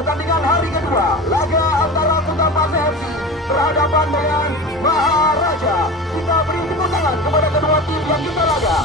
pertandingan hari kedua laga antara Kuta Pase FC berhadapan dengan Maharaja. Kita beri tepuk tangan kepada kedua tim yang kita laga.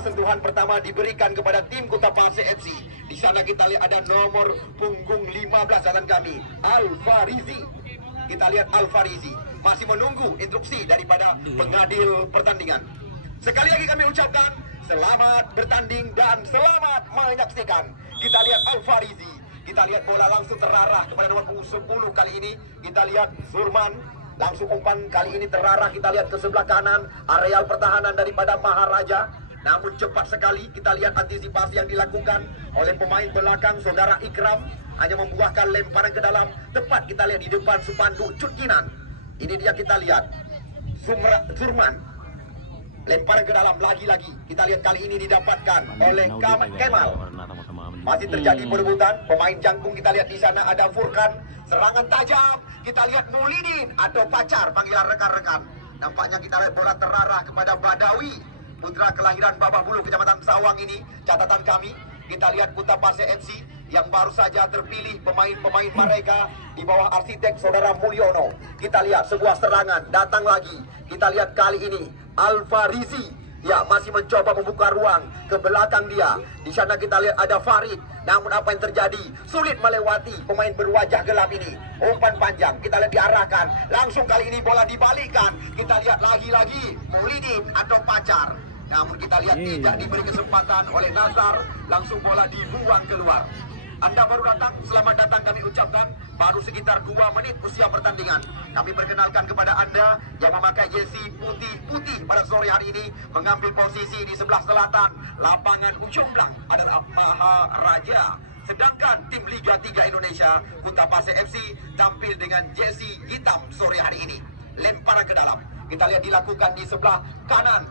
Sentuhan pertama diberikan kepada tim Kuta Pase FC. Di sana kita lihat ada nomor punggung 15 catatan kami, Alfarizi. Kita lihat Alfarizi masih menunggu instruksi daripada pengadil pertandingan. Sekali lagi kami ucapkan selamat bertanding dan selamat menyaksikan. Kita lihat Alfarizi. Kita lihat bola langsung terarah kepada nomor punggung 10 kali ini. Kita lihat Zurman. Langsung umpan kali ini terarah. Kita lihat ke sebelah kanan areal pertahanan daripada Maharaja. Namun cepat sekali kita lihat antisipasi yang dilakukan oleh pemain belakang saudara Ikram. Hanya membuahkan lemparan ke dalam. Tepat kita lihat di depan spanduk Cutkinan. Ini dia kita lihat Zurman. Lemparan ke dalam lagi-lagi. Kita lihat kali ini didapatkan oleh Kemal. Masih terjadi perebutan. Pemain jangkung kita lihat di sana ada Furkan. Serangan tajam. Kita lihat Mulidin atau Pacar panggilan rekan-rekan. Nampaknya kita lihat bola terarah kepada Badawi, putra kelahiran Babah Bulu Kecamatan Sawang ini. Catatan kami, kita lihat Kuta Pase FC yang baru saja terpilih pemain-pemain mereka di bawah arsitek saudara Mulyono. Kita lihat sebuah serangan datang lagi. Kita lihat kali ini Alfarizi ya masih mencoba membuka ruang ke belakang dia. Di sana kita lihat ada Farid. Namun apa yang terjadi? Sulit melewati pemain berwajah gelap ini. Umpan panjang kita lihat diarahkan. Langsung kali ini bola dibalikkan. Kita lihat lagi-lagi Mulidin atau Pacar. Namun kita lihat tidak diberi kesempatan oleh Nazar. Langsung bola dibuang keluar. Anda baru datang, selamat datang kami ucapkan. Baru sekitar 2 menit usia pertandingan. Kami perkenalkan kepada Anda yang memakai jersey putih pada sore hari ini. Mengambil posisi di sebelah selatan lapangan ujung belang adalah Maharaja. Sedangkan tim Liga 3 Indonesia Kuta Pase FC tampil dengan jersey hitam sore hari ini. Lemparan ke dalam. Kita lihat dilakukan di sebelah kanan.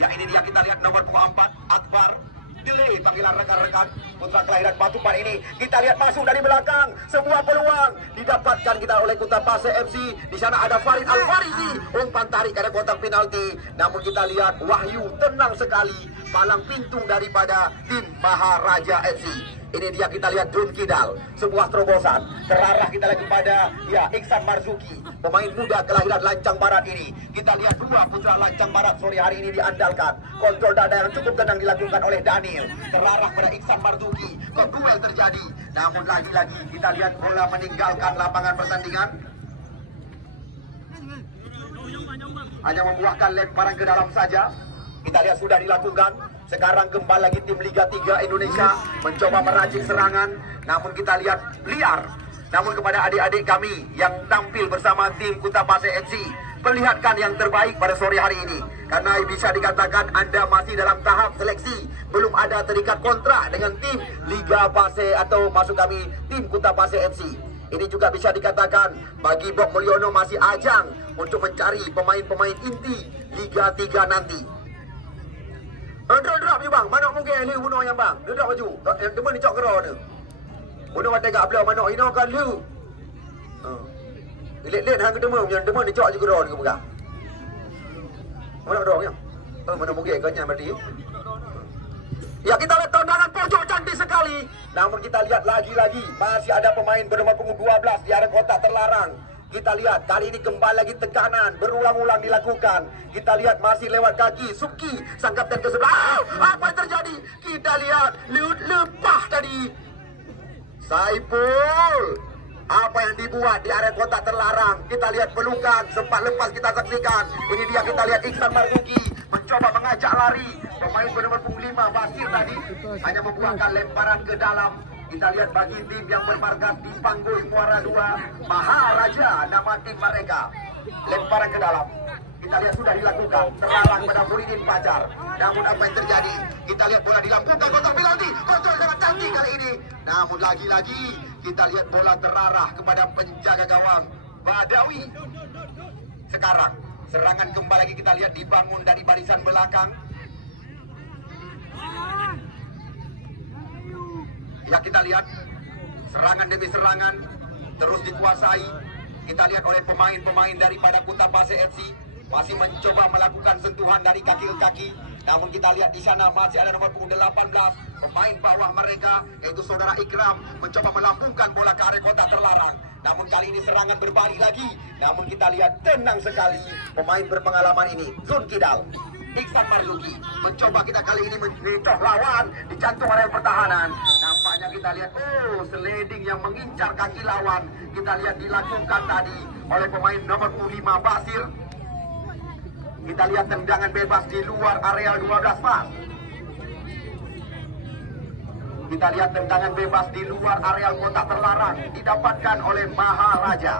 Ya ini dia kita lihat nomor 4 Akbar. Delay panggilan rekan-rekan putra kelahiran Batupan ini. Kita lihat masuk dari belakang. Sebuah peluang didapatkan kita oleh Kuta Pase FC. Di sana ada Farid Alfarizi. Umpan tarik ada kotak penalti. Namun kita lihat Wahyu tenang sekali palang pintu daripada tim Maharaja FC. Ini dia kita lihat drone kidal. Sebuah terobosan terarah kita lihat kepada ya Iksan Marzuki, pemain muda kelahiran Lancang Barat ini. Kita lihat 2 putra Lancang Barat sore hari ini diandalkan. Kontrol dada yang cukup tenang dilakukan oleh Daniel. Terarah pada Iksan Marzuki. Duel terjadi. Namun lagi-lagi kita lihat bola meninggalkan lapangan pertandingan. Hanya membuahkan lemparan ke dalam saja. Kita lihat sudah dilakukan. Sekarang kembali lagi tim Liga 3 Indonesia mencoba meracik serangan. Namun kita lihat liar. Namun kepada adik-adik kami yang tampil bersama tim Kuta Pase FC, perlihatkan yang terbaik pada sore hari ini. Karena bisa dikatakan Anda masih dalam tahap seleksi. Belum ada terikat kontrak dengan tim Liga Pase atau maksud kami tim Kuta Pase FC. Ini juga bisa dikatakan bagi Bob Mulyono masih ajang untuk mencari pemain-pemain inti Liga 3 nanti. Drop je bang. Mana mungkin lu bunuh yang bang. Dia drop baju. Yang demen ni cok kera tu. Bunuh mata gak belah mana ino kan lu. Lihat hang kedema yang demen ni cok je kera ni bukan. Mana drop nya? Mana mungkin kanya berarti. Ya, kita lihat tendangan pojok cantik sekali. Namun kita lihat lagi-lagi masih ada pemain bernomor punggung 12 di area kotak terlarang. Kita lihat kali ini kembali lagi tekanan berulang-ulang dilakukan. Kita lihat masih lewat kaki Suki sang kapten ke sebelah. Apa yang terjadi? Kita lihat lepah tadi. Saipul, apa yang dibuat di area kotak terlarang? Kita lihat pelukan sempat lepas kita saksikan. Ini dia kita lihat Iksan Marzuki mencoba mengajak lari. Pemain bernomor punggung 5 Basir tadi hanya membuahkan lemparan ke dalam. Kita lihat bagi tim yang bermarkas di Panggul Muara 2 Maharaja, nama tim mereka. Lemparan ke dalam. Kita lihat sudah dilakukan. Terlarang pada Muridin Fajar. Namun apa yang terjadi? Kita lihat bola dilampungkan kotak penalti. Kontrol sangat cantik kali ini. Namun lagi-lagi kita lihat bola terarah kepada penjaga gawang Badawi. Sekarang serangan kembali lagi kita lihat dibangun dari barisan belakang. Ya, kita lihat serangan demi serangan terus dikuasai. Kita lihat oleh pemain-pemain daripada Kuta Pasir FC masih mencoba melakukan sentuhan dari kaki ke kaki. Namun kita lihat di sana masih ada nomor punggung 18 pemain bawah mereka, yaitu saudara Ikram, mencoba melambungkan bola ke area kotak terlarang. Namun kali ini serangan berbalik lagi. Namun kita lihat tenang sekali pemain berpengalaman ini, Zun Kidal. Iksan Marzuki mencoba kita kali ini mencecoh lawan, dicantum oleh pertahanan. Nampaknya kita lihat sliding yang mengincar kaki lawan. Kita lihat dilakukan tadi oleh pemain nomor 5 Basir. Kita lihat tendangan bebas di luar area 12 pas. Kita lihat tendangan bebas di luar area kotak terlarang didapatkan oleh Maharaja.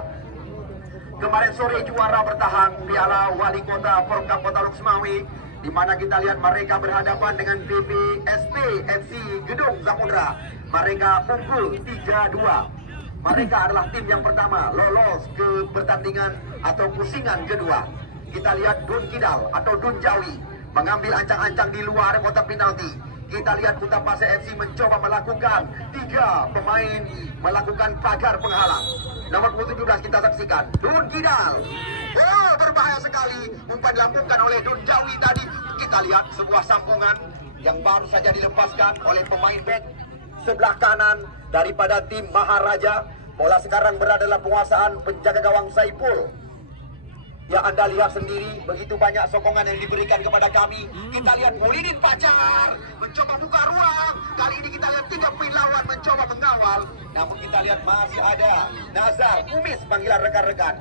Kemarin sore juara bertahan Piala Wali Kota Porka Kota Luxmawi, di mana kita lihat mereka berhadapan dengan PPSP FC Gedung Samudra. Mereka unggul 3-2. Mereka adalah tim yang pertama lolos ke pertandingan atau pusingan kedua. Kita lihat Dun Kidal atau Dun Jawi mengambil ancang-ancang di luar kotak penalti. Kita lihat Kuta Pasir FC mencoba melakukan 3 pemain melakukan pagar penghalang. Nomor 17 kita saksikan Dun Kidal. Berbahaya sekali. Umpan dilambungkan oleh Dun Jawi tadi. Kita lihat sebuah sambungan yang baru saja dilepaskan oleh pemain back sebelah kanan daripada tim Maharaja. Bola sekarang berada dalam penguasaan penjaga gawang Saipul. Ya, Anda lihat sendiri begitu banyak sokongan yang diberikan kepada kami. Kita lihat Muridin Fajar mencoba buka ruang. Kali ini kita lihat 3 pemain lawan mencoba mengawal. Namun kita lihat masih ada Nazar Umis panggilan rekan-rekan.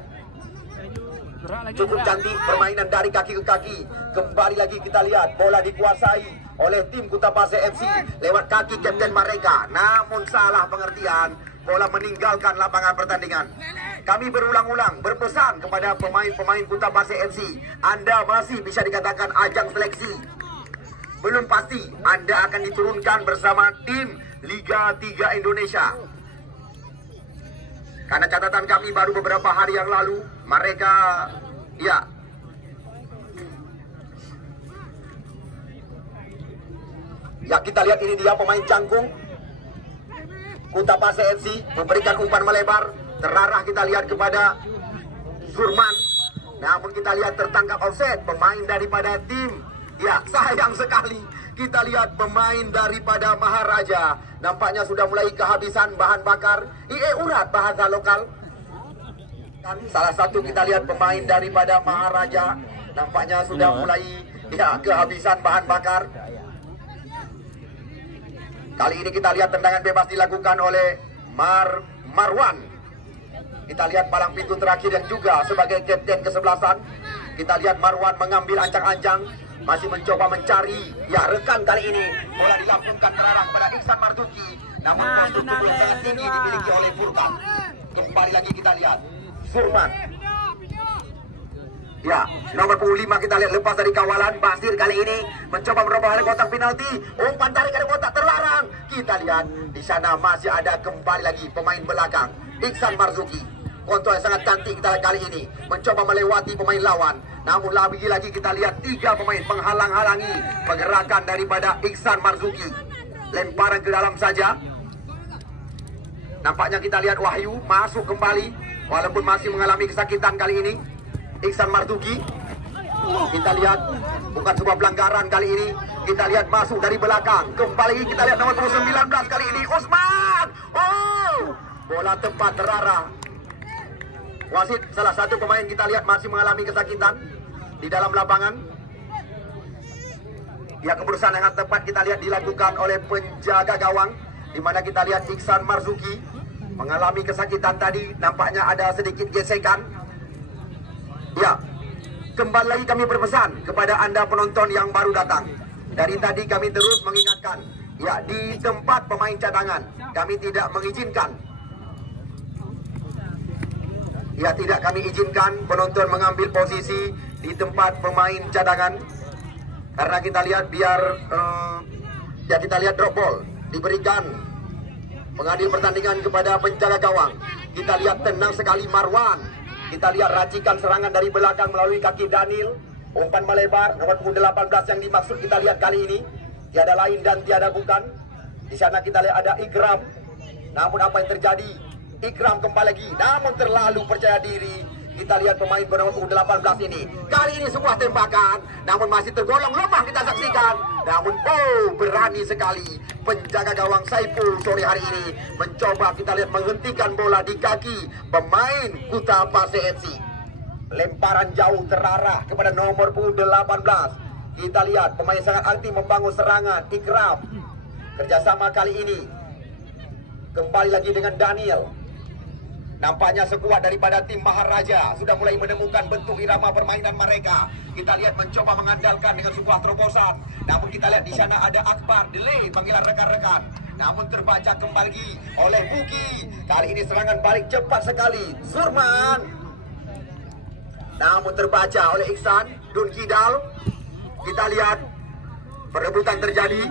Cukup cantik permainan dari kaki ke kaki. Kembali lagi kita lihat bola dikuasai oleh tim Kuta Pasir FC lewat kaki kapten mereka. Namun salah pengertian, bola meninggalkan lapangan pertandingan. Kami berulang-ulang berpesan kepada pemain-pemain Kuta Pasir FC, Anda masih bisa dikatakan ajang seleksi. Belum pasti Anda akan diturunkan bersama tim Liga 3 Indonesia. Karena catatan kami baru beberapa hari yang lalu, mereka Ya, kita lihat ini dia pemain jangkung Kuta Pasir FC memberikan umpan melebar. Terarah kita lihat kepada Zurman. Namun kita lihat tertangkap offset pemain daripada tim. Ya, sayang sekali. Kita lihat pemain daripada Maharaja nampaknya sudah mulai kehabisan bahan bakar. Urat bahasa lokal. Dan salah satu kita lihat pemain daripada Maharaja nampaknya sudah mulai kehabisan bahan bakar. Kali ini kita lihat tendangan bebas dilakukan oleh Marwan. Kita lihat palang pintu terakhir yang juga sebagai kapten kesebelasan. Kita lihat Marwan mengambil ancang-ancang, masih mencoba mencari rekan kali ini. Bola dilampungkan terarah pada Iksan Marzuki. Namun postur tubuh yang sangat tinggi dimiliki oleh Furkan. Kembali lagi kita lihat Surman. Ya, nomor 5 kita lihat lepas dari kawalan. Basir kali ini mencoba merubah oleh kotak penalti. Umpan tarik dari kotak terlarang. Kita lihat di sana masih ada kembali lagi pemain belakang Iksan Marzuki. kontrol yang sangat cantik kita lihat kali ini. Mencoba melewati pemain lawan. Namun lagi-lagi kita lihat 3 pemain menghalang-halangi pergerakan daripada Iksan Marzuki. Lemparan ke dalam saja. Nampaknya kita lihat Wahyu masuk kembali. Walaupun masih mengalami kesakitan kali ini. Iksan Marzuki. Kita lihat bukan sebuah pelanggaran kali ini. Kita lihat masuk dari belakang. Kembali kita lihat nomor 19 kali ini Usman. Oh, bola tepat terarah. Wasit salah satu pemain kita lihat masih mengalami kesakitan di dalam lapangan. Ya, keputusan yang tepat kita lihat dilakukan oleh penjaga gawang, di mana kita lihat Iksan Marzuki mengalami kesakitan tadi. Nampaknya ada sedikit gesekan. Ya, kembali lagi kami berpesan kepada Anda penonton yang baru datang. Dari tadi kami terus mengingatkan, ya, di tempat pemain cadangan kami tidak mengizinkan. Ya, tidak kami izinkan penonton mengambil posisi di tempat pemain cadangan. Karena kita lihat biar ya, kita lihat drop ball diberikan pengadil pertandingan kepada penjaga gawang. Kita lihat tenang sekali Marwan. Kita lihat racikan serangan dari belakang melalui kaki Daniel. Umpan melebar nomor punggung 18 yang dimaksud kita lihat kali ini tiada lain dan tiada bukan. Di sana kita lihat ada Ikram. Namun apa yang terjadi? Ikram kembali lagi, namun terlalu percaya diri. Kita lihat pemain bernomor punggung 18 ini. Kali ini sebuah tembakan, namun masih tergolong lemah kita saksikan. Namun berani sekali penjaga gawang Saiful sore hari ini mencoba kita lihat menghentikan bola di kaki pemain Kuta Pasir FC. Lemparan jauh terarah kepada nomor punggung 18. Kita lihat pemain sangat aktif membangun serangan. Ikram kerjasama kali ini kembali lagi dengan Daniel. Nampaknya sekuat daripada tim Maharaja sudah mulai menemukan bentuk irama permainan mereka. Kita lihat mencoba mengandalkan dengan sebuah terobosan. Namun kita lihat di sana ada Akbar, delay panggilan rekan-rekan. Namun terbaca kembali oleh Buki. Kali ini serangan balik cepat sekali. Surman. Namun terbaca oleh Iksan Dun Kidal. Kita lihat perebutan terjadi.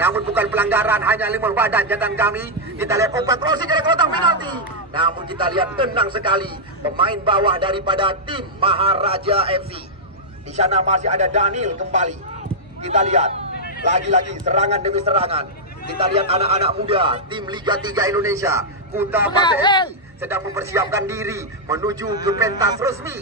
Namun bukan pelanggaran, hanya lemah badan jantan kami. Kita lihat umpan crossing dari kotak penalti. Namun kita lihat tenang sekali pemain bawah daripada tim Maharaja FC. Di sana masih ada Daniel kembali. Kita lihat lagi-lagi serangan demi serangan. Kita lihat anak-anak muda tim Liga 3 Indonesia Kuta Pasir FC sedang mempersiapkan diri menuju ke pentas resmi.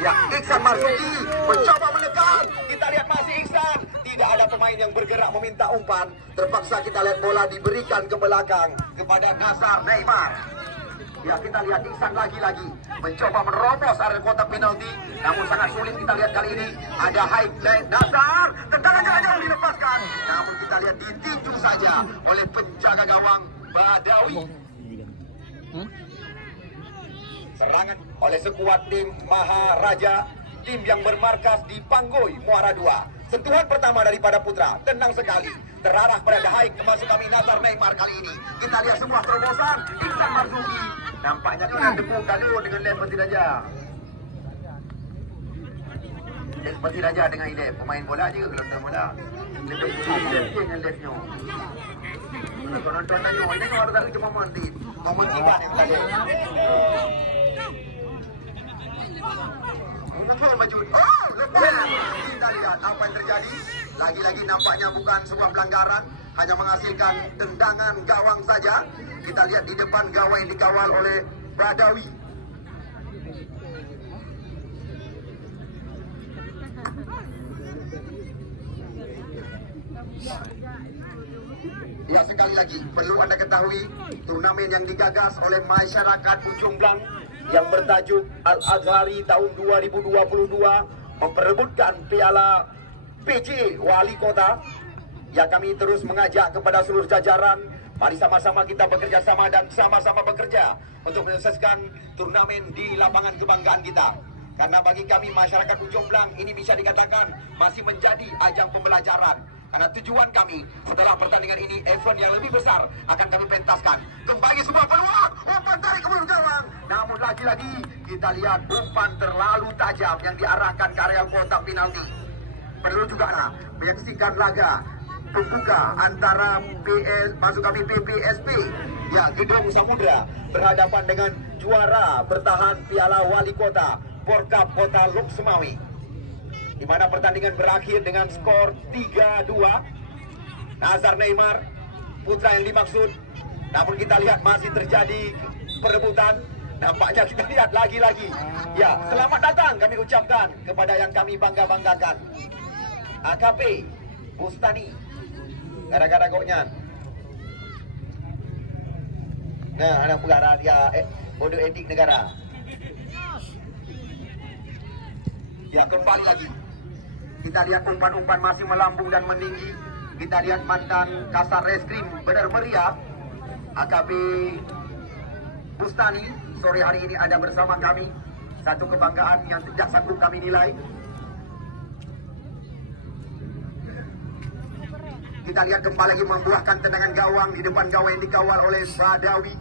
Ya, Iksan Marzuki mencoba menekan. Kita lihat masih Iksan. Tidak ada pemain yang bergerak meminta umpan. Terpaksa kita lihat bola diberikan ke belakang kepada Nazar Neymar. Ya, kita lihat Iksan lagi-lagi mencoba menerobos area kotak penalti. Namun sangat sulit kita lihat kali ini. Ada high line Nazar. Tendangan jauh dilepaskan. Namun kita lihat ditinju saja oleh penjaga gawang Badawi. Serangan oleh sekuat tim Maharaja, tim yang bermarkas di Panggoy, Muara 2. Sentuhan pertama daripada Putra, tenang sekali. Terarah pada Dahaik, termasuk kami Nazar Neymar kali ini. Kita lihat sebuah terobosan, Iksan Marzuki. Nampaknya kena tepuk tangan dengan Lepeti Raja. Lepeti Raja dengan ide pemain bola juga gelondong bola. Lebih dengan Lepnya. Penonton tanya, ini kalau ada cuma mati. Nomor 3 yang tadi. Oh, lepas. Kita lihat apa yang terjadi. Lagi-lagi nampaknya bukan sebuah pelanggaran, hanya menghasilkan tendangan gawang saja. Kita lihat di depan gawang yang dikawal oleh Badawi. Ya, sekali lagi perlu Anda ketahui, turnamen yang digagas oleh masyarakat Ujung Blang yang bertajuk Al-Azhari tahun 2022 memperebutkan piala PJ Wali Kota. Ya, kami terus mengajak kepada seluruh jajaran, mari sama-sama kita bekerja sama dan sama-sama bekerja untuk menyukseskan turnamen di lapangan kebanggaan kita. Karena bagi kami masyarakat Ujung Blang ini bisa dikatakan masih menjadi ajang pembelajaran. Karena tujuan kami setelah pertandingan ini, event yang lebih besar akan kami pentaskan. Kembali sebuah peluang, umpan tarik ke gawang. Namun lagi-lagi kita lihat umpan terlalu tajam yang diarahkan ke area kotak penalti. Perlu juga menyaksikan laga pembuka antara PPSP Ya, Gedong Samudra berhadapan dengan juara bertahan Piala Wali Kota Porkap Kota Luxmawi, di mana pertandingan berakhir dengan skor 3-2. Nazar Neymar, putra yang dimaksud. Namun kita lihat masih terjadi perebutan. Nampaknya kita lihat lagi-lagi. Ya, selamat datang kami ucapkan kepada yang kami bangga-banggakan. AKP Bustani, gara-gara koknya. Nah, anak negara dia kode etik negara. Ya, kembali lagi. Kita lihat umpan-umpan masih melambung dan meninggi. Kita lihat mantan Kasar Reskrim benar meriah. AKP Bustani sore hari ini ada bersama kami. Satu kebanggaan yang tidak sanggup kami nilai. Kita lihat kembali lagi membuahkan tendangan gawang di depan gawang yang dikawal oleh Badawi,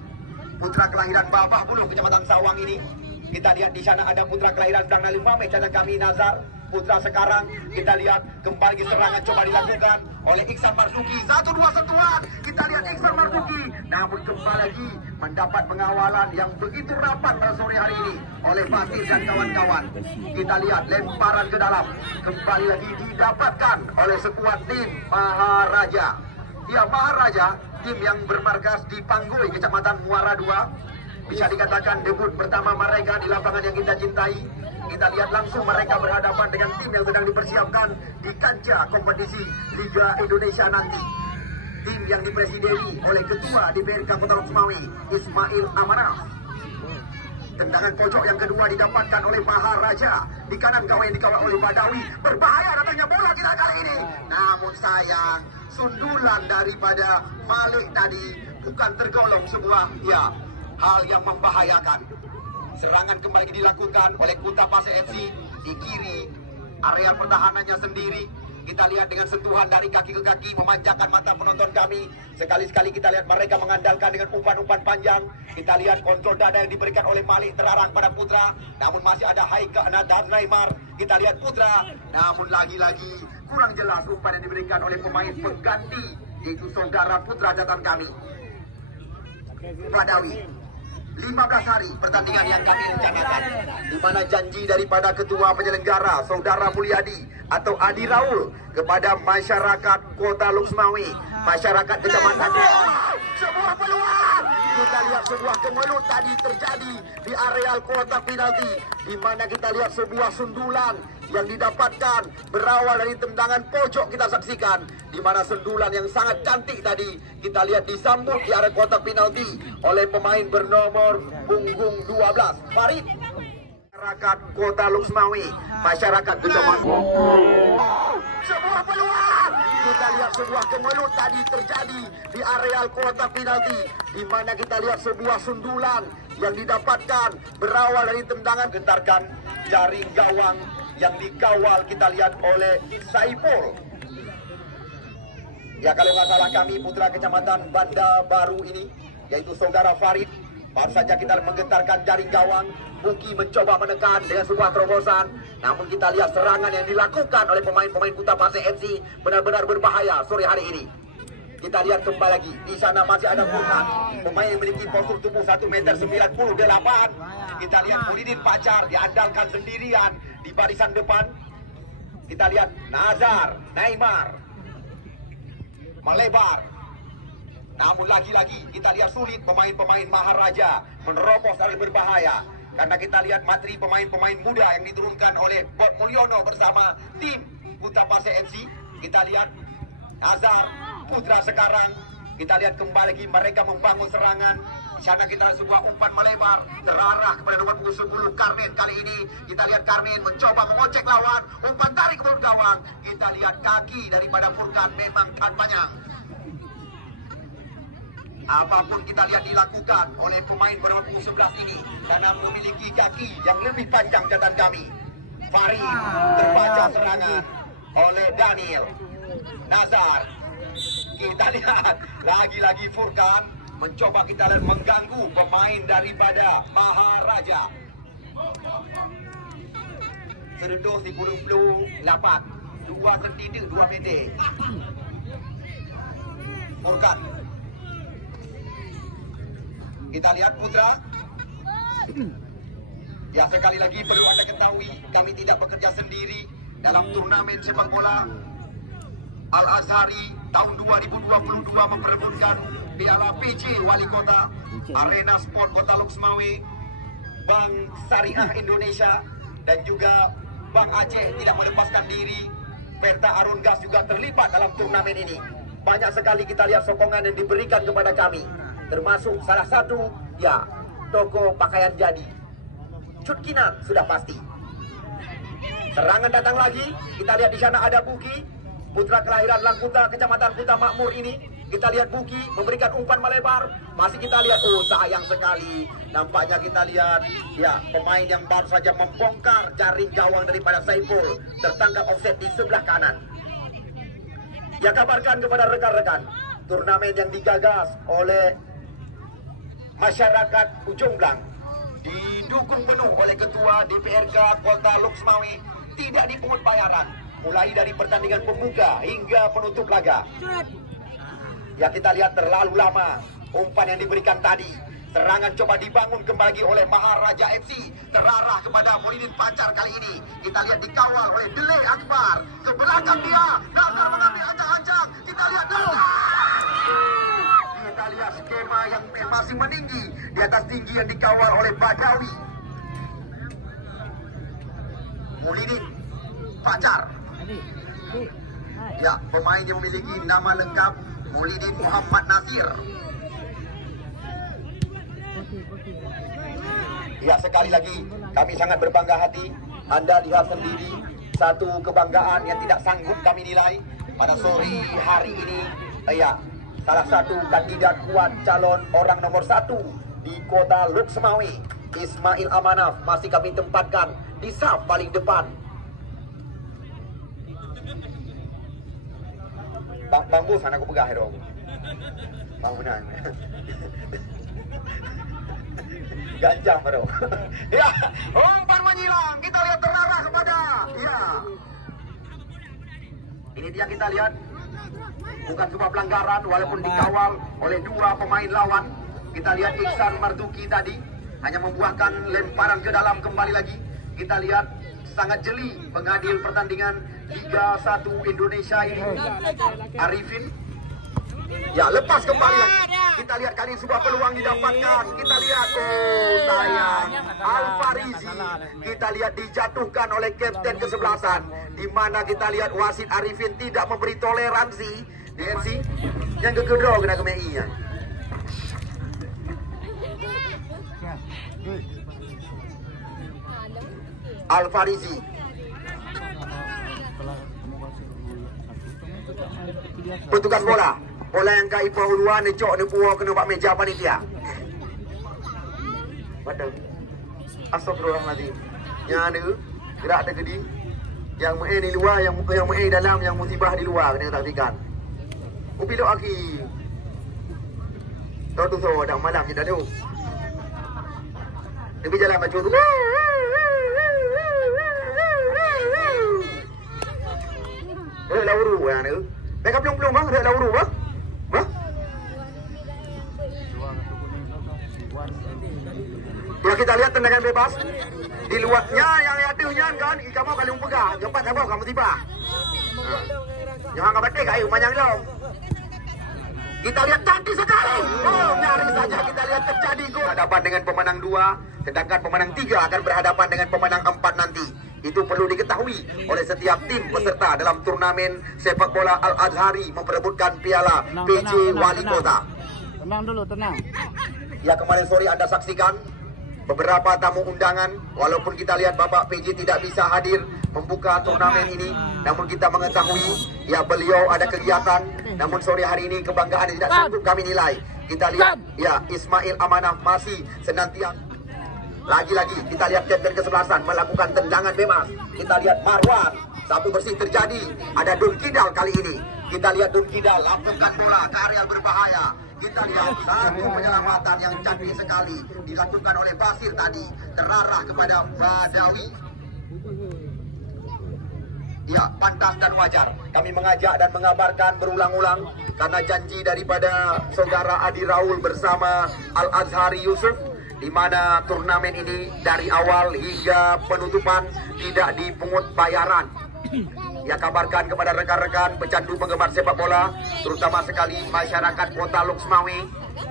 putra kelahiran Babah Buluh, Kecamatan Sawang ini. Kita lihat di sana ada putra kelahiran Dang Nalimame, cadangan kami Nazar, putra sekarang. Kita lihat kembali serangan coba dilakukan oleh Iksan Marzuki. 1-2 sentuhan. Kita lihat Iksan Marzuki, namun kembali lagi mendapat pengawalan yang begitu rapat pada sore hari ini oleh Fatir dan kawan-kawan. Kita lihat lemparan ke dalam, kembali lagi didapatkan oleh sekuat tim Maharaja. Ya, Maharaja, tim yang bermarkas di Panggoi, Kecamatan Muara 2. Bisa dikatakan debut pertama mereka di lapangan yang kita cintai. Kita lihat langsung mereka berhadapan dengan tim yang sedang dipersiapkan di kancah kompetisi Liga Indonesia nanti. Tim yang dipresideni oleh Ketua DPRK Kota Luxmawi, Ismail Amanah. Tendangan pojok yang kedua didapatkan oleh Maharaja. Di kanan gawang yang dikawal oleh Badawi. Berbahaya datangnya bola kita kali ini. Namun sayang, sundulan daripada Malik tadi bukan tergolong sebuah hal yang membahayakan. Serangan kembali dilakukan oleh Kuta Pasir FC di kiri area pertahanannya sendiri. Kita lihat dengan sentuhan dari kaki ke kaki memanjakan mata penonton kami. Sekali-sekali kita lihat mereka mengandalkan dengan umpan-umpan panjang. Kita lihat kontrol dada yang diberikan oleh Malik terarang pada Putra. Namun masih ada Haika dan Neymar. Kita lihat Putra. Namun lagi-lagi kurang jelas umpan yang diberikan oleh pemain pengganti, yaitu saudara Putra catatan kami, Badawi. 15 hari pertandingan yang kami rencanakan, di mana janji daripada ketua penyelenggara Saudara Mulyadi atau Adi Raul kepada masyarakat Kota Luxmawi, masyarakat kecamatan. Sebuah peluang. Kita lihat sebuah kemelut tadi terjadi di areal kotak penalti, di mana kita lihat sebuah sundulan yang didapatkan berawal dari tendangan pojok. Kita saksikan di mana sundulan yang sangat cantik tadi kita lihat disambut di area kotak penalti oleh pemain bernomor punggung 12 Farid. Masyarakat Kota Luxmawi, masyarakat kecamatan. Sebuah peluang. Kita lihat sebuah kemelut tadi terjadi di areal kotak penalti, di mana kita lihat sebuah sundulan yang didapatkan berawal dari tendangan. Gentarkan jaring gawang yang dikawal kita lihat oleh Saipul. Ya, kalau nggak salah kami putra kecamatan Banda Baru ini, yaitu saudara Farid. Baru saja kita menggentarkan jaring gawang. Buki mencoba menekan dengan sebuah terobosan. Namun kita lihat serangan yang dilakukan oleh pemain-pemain Kuta Pasir FC benar-benar berbahaya sore hari ini. Kita lihat kembali lagi. Di sana masih ada Furkan, pemain yang memiliki postur tubuh 1,98 m. Kita lihat Muridin Pacar diandalkan sendirian di barisan depan. Kita lihat Nazar, Neymar melebar. Namun lagi-lagi kita lihat sulit pemain-pemain Maharaja menerobos dari berbahaya. Karena kita lihat materi pemain-pemain muda yang diturunkan oleh Bob Mulyono bersama tim Kuta Pasir FC. Kita lihat Nazar, putra sekarang. Kita lihat kembali lagi mereka membangun serangan. Di sana kita lihat sebuah umpan melebar terarah kepada nomor 10 Karmen. Kali ini kita lihat Karmen mencoba mengocek lawan. Umpan tarik ke gawang. Kita lihat kaki daripada Furkan memang panjang. Apapun kita lihat dilakukan oleh pemain bernomor 11 ini karena memiliki kaki yang lebih panjang catatan kami. Farid terbaca serangan oleh Daniel Nazar. Kita lihat lagi-lagi Furkan mencoba kita lihat mengganggu pemain daripada Maharaja. Seredus di kurung pelu 8 2 sentimeter 2 meter. Furkan Kita lihat Putra. Ya, sekali lagi perlu Anda ketahui, kami tidak bekerja sendiri dalam turnamen sepak bola Al-Azhari tahun 2022 memperebutkan Piala PJ Wali Kota, Arena Sport Kota Luxmawe, Bank Syariah Indonesia, dan juga Bank Aceh tidak melepaskan diri. Perta Arun Gas juga terlibat dalam turnamen ini. Banyak sekali kita lihat sokongan yang diberikan kepada kami, termasuk salah satu, ya, toko pakaian jadi. Cut Kinan sudah pasti. Serangan datang lagi. Kita lihat di sana ada Buki, putra kelahiran Langkuta, Kecamatan Kuta Makmur ini. Kita lihat Buki memberikan umpan melebar. Masih kita lihat, oh sayang sekali. Nampaknya kita lihat, ya, pemain yang baru saja membongkar jaring gawang daripada Saiful tertangkap offset di sebelah kanan. Ya, kabarkan kepada rekan-rekan, turnamen yang digagas oleh masyarakat Ujung Blang, didukung penuh oleh Ketua DPRK Kota Luxmawe, tidak dipungut bayaran, mulai dari pertandingan pembuka hingga penutup laga. Ya, kita lihat terlalu lama umpan yang diberikan tadi. Serangan coba dibangun kembali oleh Maharaja FC, terarah kepada Muhyiddin Pacar kali ini. Kita lihat dikawal oleh Dele Akbar, ke belakang dia, Nazar mengambil ancang-ancang. Kita lihat Nazar. Kita lihat skema yang masih meninggi di atas tinggi yang dikawal oleh Badawi. Muhyiddin Pacar. Ya, pemain yang memiliki nama lengkap Muhyiddin Muhammad Nasir. Ya, sekali lagi kami sangat berbangga hati. Anda lihat sendiri satu kebanggaan yang tidak sanggup kami nilai pada sore hari ini. Ya, salah satu kandidat kuat calon orang nomor 1 di Kota Luxmawe, Ismail Amanaf, masih kami tempatkan di saf paling depan. Bang Bus, anak aku pegah dong. Bang benar. Ganjang bro. Ya, umpan menyilang. Kita lihat terarah kepada. Ya. Ini dia, kita lihat. Bukan sebuah pelanggaran walaupun dikawal oleh 2 pemain lawan. Kita lihat Iksan Marzuki tadi hanya membuahkan lemparan ke dalam kembali lagi. Kita lihat sangat jeli pengadil pertandingan Liga 1 Indonesia ini, Arifin. Ya, lepas kembali lagi. Kita lihat kali sebuah peluang didapatkan. Kita lihat, oh sayang, Al-Farizi. Kita lihat dijatuhkan oleh kapten kesebelasan, di mana kita lihat wasit Arifin tidak memberi toleransi. DNC yang kekedro kena kemei ya. Al-Farizi. Petugas bola. Bola yang kai pahuluan ni cok ni puo kena buat meja panitia. Betul. Astagfirullahaladzim. Yang ada gerak ada gedi. Yang mu'in di luar, yang mu'in dalam, yang musibah di luar kena taktikan. Upilok aki. Tahu tu so dah malam je dah tu. Tapi jalan macam tu. Lauru yang ni. Mereka belum bang, ada lauru bang. Bang? Ya, kita lihat tendangan bebas. Di luarnya yang ada nyan kan, kamu kali pegang, cepat apa kamu tiba. Jangan kamu batik ayo panjang dong. Kita lihat cantik sekali. Oh, nyaris saja kita lihat terjadi gol. Berhadapan dengan pemenang 2, sedangkan pemenang 3 akan berhadapan dengan pemenang 4 nanti. Itu perlu diketahui oleh setiap tim peserta dalam turnamen sepak bola Al-Azhari memperebutkan piala PJ Wali Kota. Tenang dulu, tenang. Ya, kemarin sore Anda saksikan beberapa tamu undangan. Walaupun kita lihat Bapak PJ tidak bisa hadir membuka turnamen ini, namun kita mengetahui ya beliau ada kegiatan. Namun sore hari ini kebanggaan tidak sanggup kami nilai. Kita lihat ya Ismail Amanaf masih senantiasa. Lagi-lagi kita lihat kapten kesebelasan melakukan tendangan bebas. Kita lihat Marwan, sapu bersih terjadi. Ada Dun Kidal kali ini. Kita lihat Dun Kidal lampukan bola ke area berbahaya. Kita lihat satu penyelamatan yang cantik sekali dilakukan oleh Basir tadi, terarah kepada Badawi. Ya, pantas dan wajar. Kami mengajak dan mengabarkan berulang-ulang karena janji daripada saudara Adi Raul bersama Al-Azhari Yusuf, di mana turnamen ini dari awal hingga penutupan tidak dipungut bayaran. Ya, kabarkan kepada rekan-rekan pecandu penggemar sepak bola, terutama sekali masyarakat Kota Loksmawe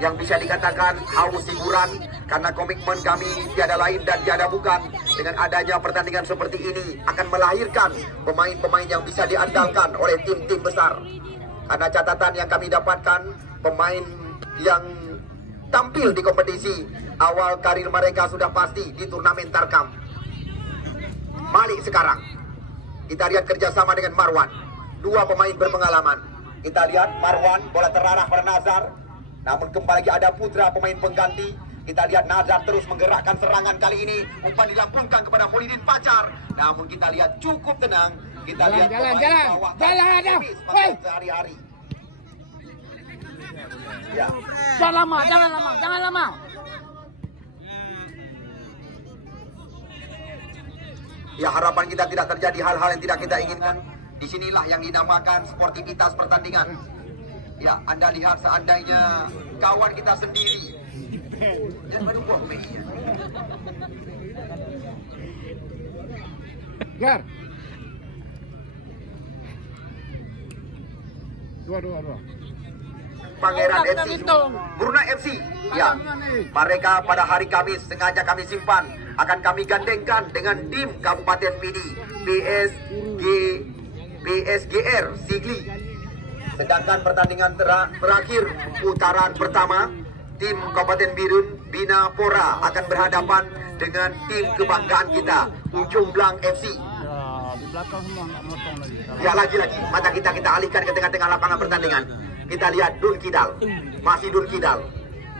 yang bisa dikatakan haus hiburan, karena komitmen kami tiada lain dan tiada bukan dengan adanya pertandingan seperti ini akan melahirkan pemain-pemain yang bisa diandalkan oleh tim-tim besar. Karena catatan yang kami dapatkan, pemain yang tampil di kompetisi awal karir mereka sudah pasti di turnamen Tarkam. Malik sekarang kita lihat kerjasama dengan Marwan, dua pemain berpengalaman. Kita lihat Marwan, bola terarah pada Nazar, namun kembali lagi ada Putra pemain pengganti. Kita lihat Nazar terus menggerakkan serangan kali ini, umpan dilampungkan kepada Muhyiddin Pacar, namun kita lihat cukup tenang. Kita lihat jalan sehari-hari. Ya. Jangan lama. Ya, harapan kita tidak terjadi hal-hal yang tidak kita inginkan. Disinilah yang dinamakan sportivitas pertandingan. Ya, Anda lihat seandainya kawan kita sendiri dan baru buah media. Gar. Dua. Pangeran FC, Murna FC. Ya, mereka pada hari Kamis sengaja kami simpan, akan kami gandengkan dengan tim Kabupaten Pidi, PSGR Sigli. Sedangkan pertandingan terakhir putaran pertama, tim Kabupaten Birun Bina Pora akan berhadapan dengan tim kebanggaan kita, Ujung Blang FC. Ya, lagi-lagi mata kita alihkan ke tengah-tengah lapangan pertandingan. Kita lihat Dun Kidal, masih Dun Kidal.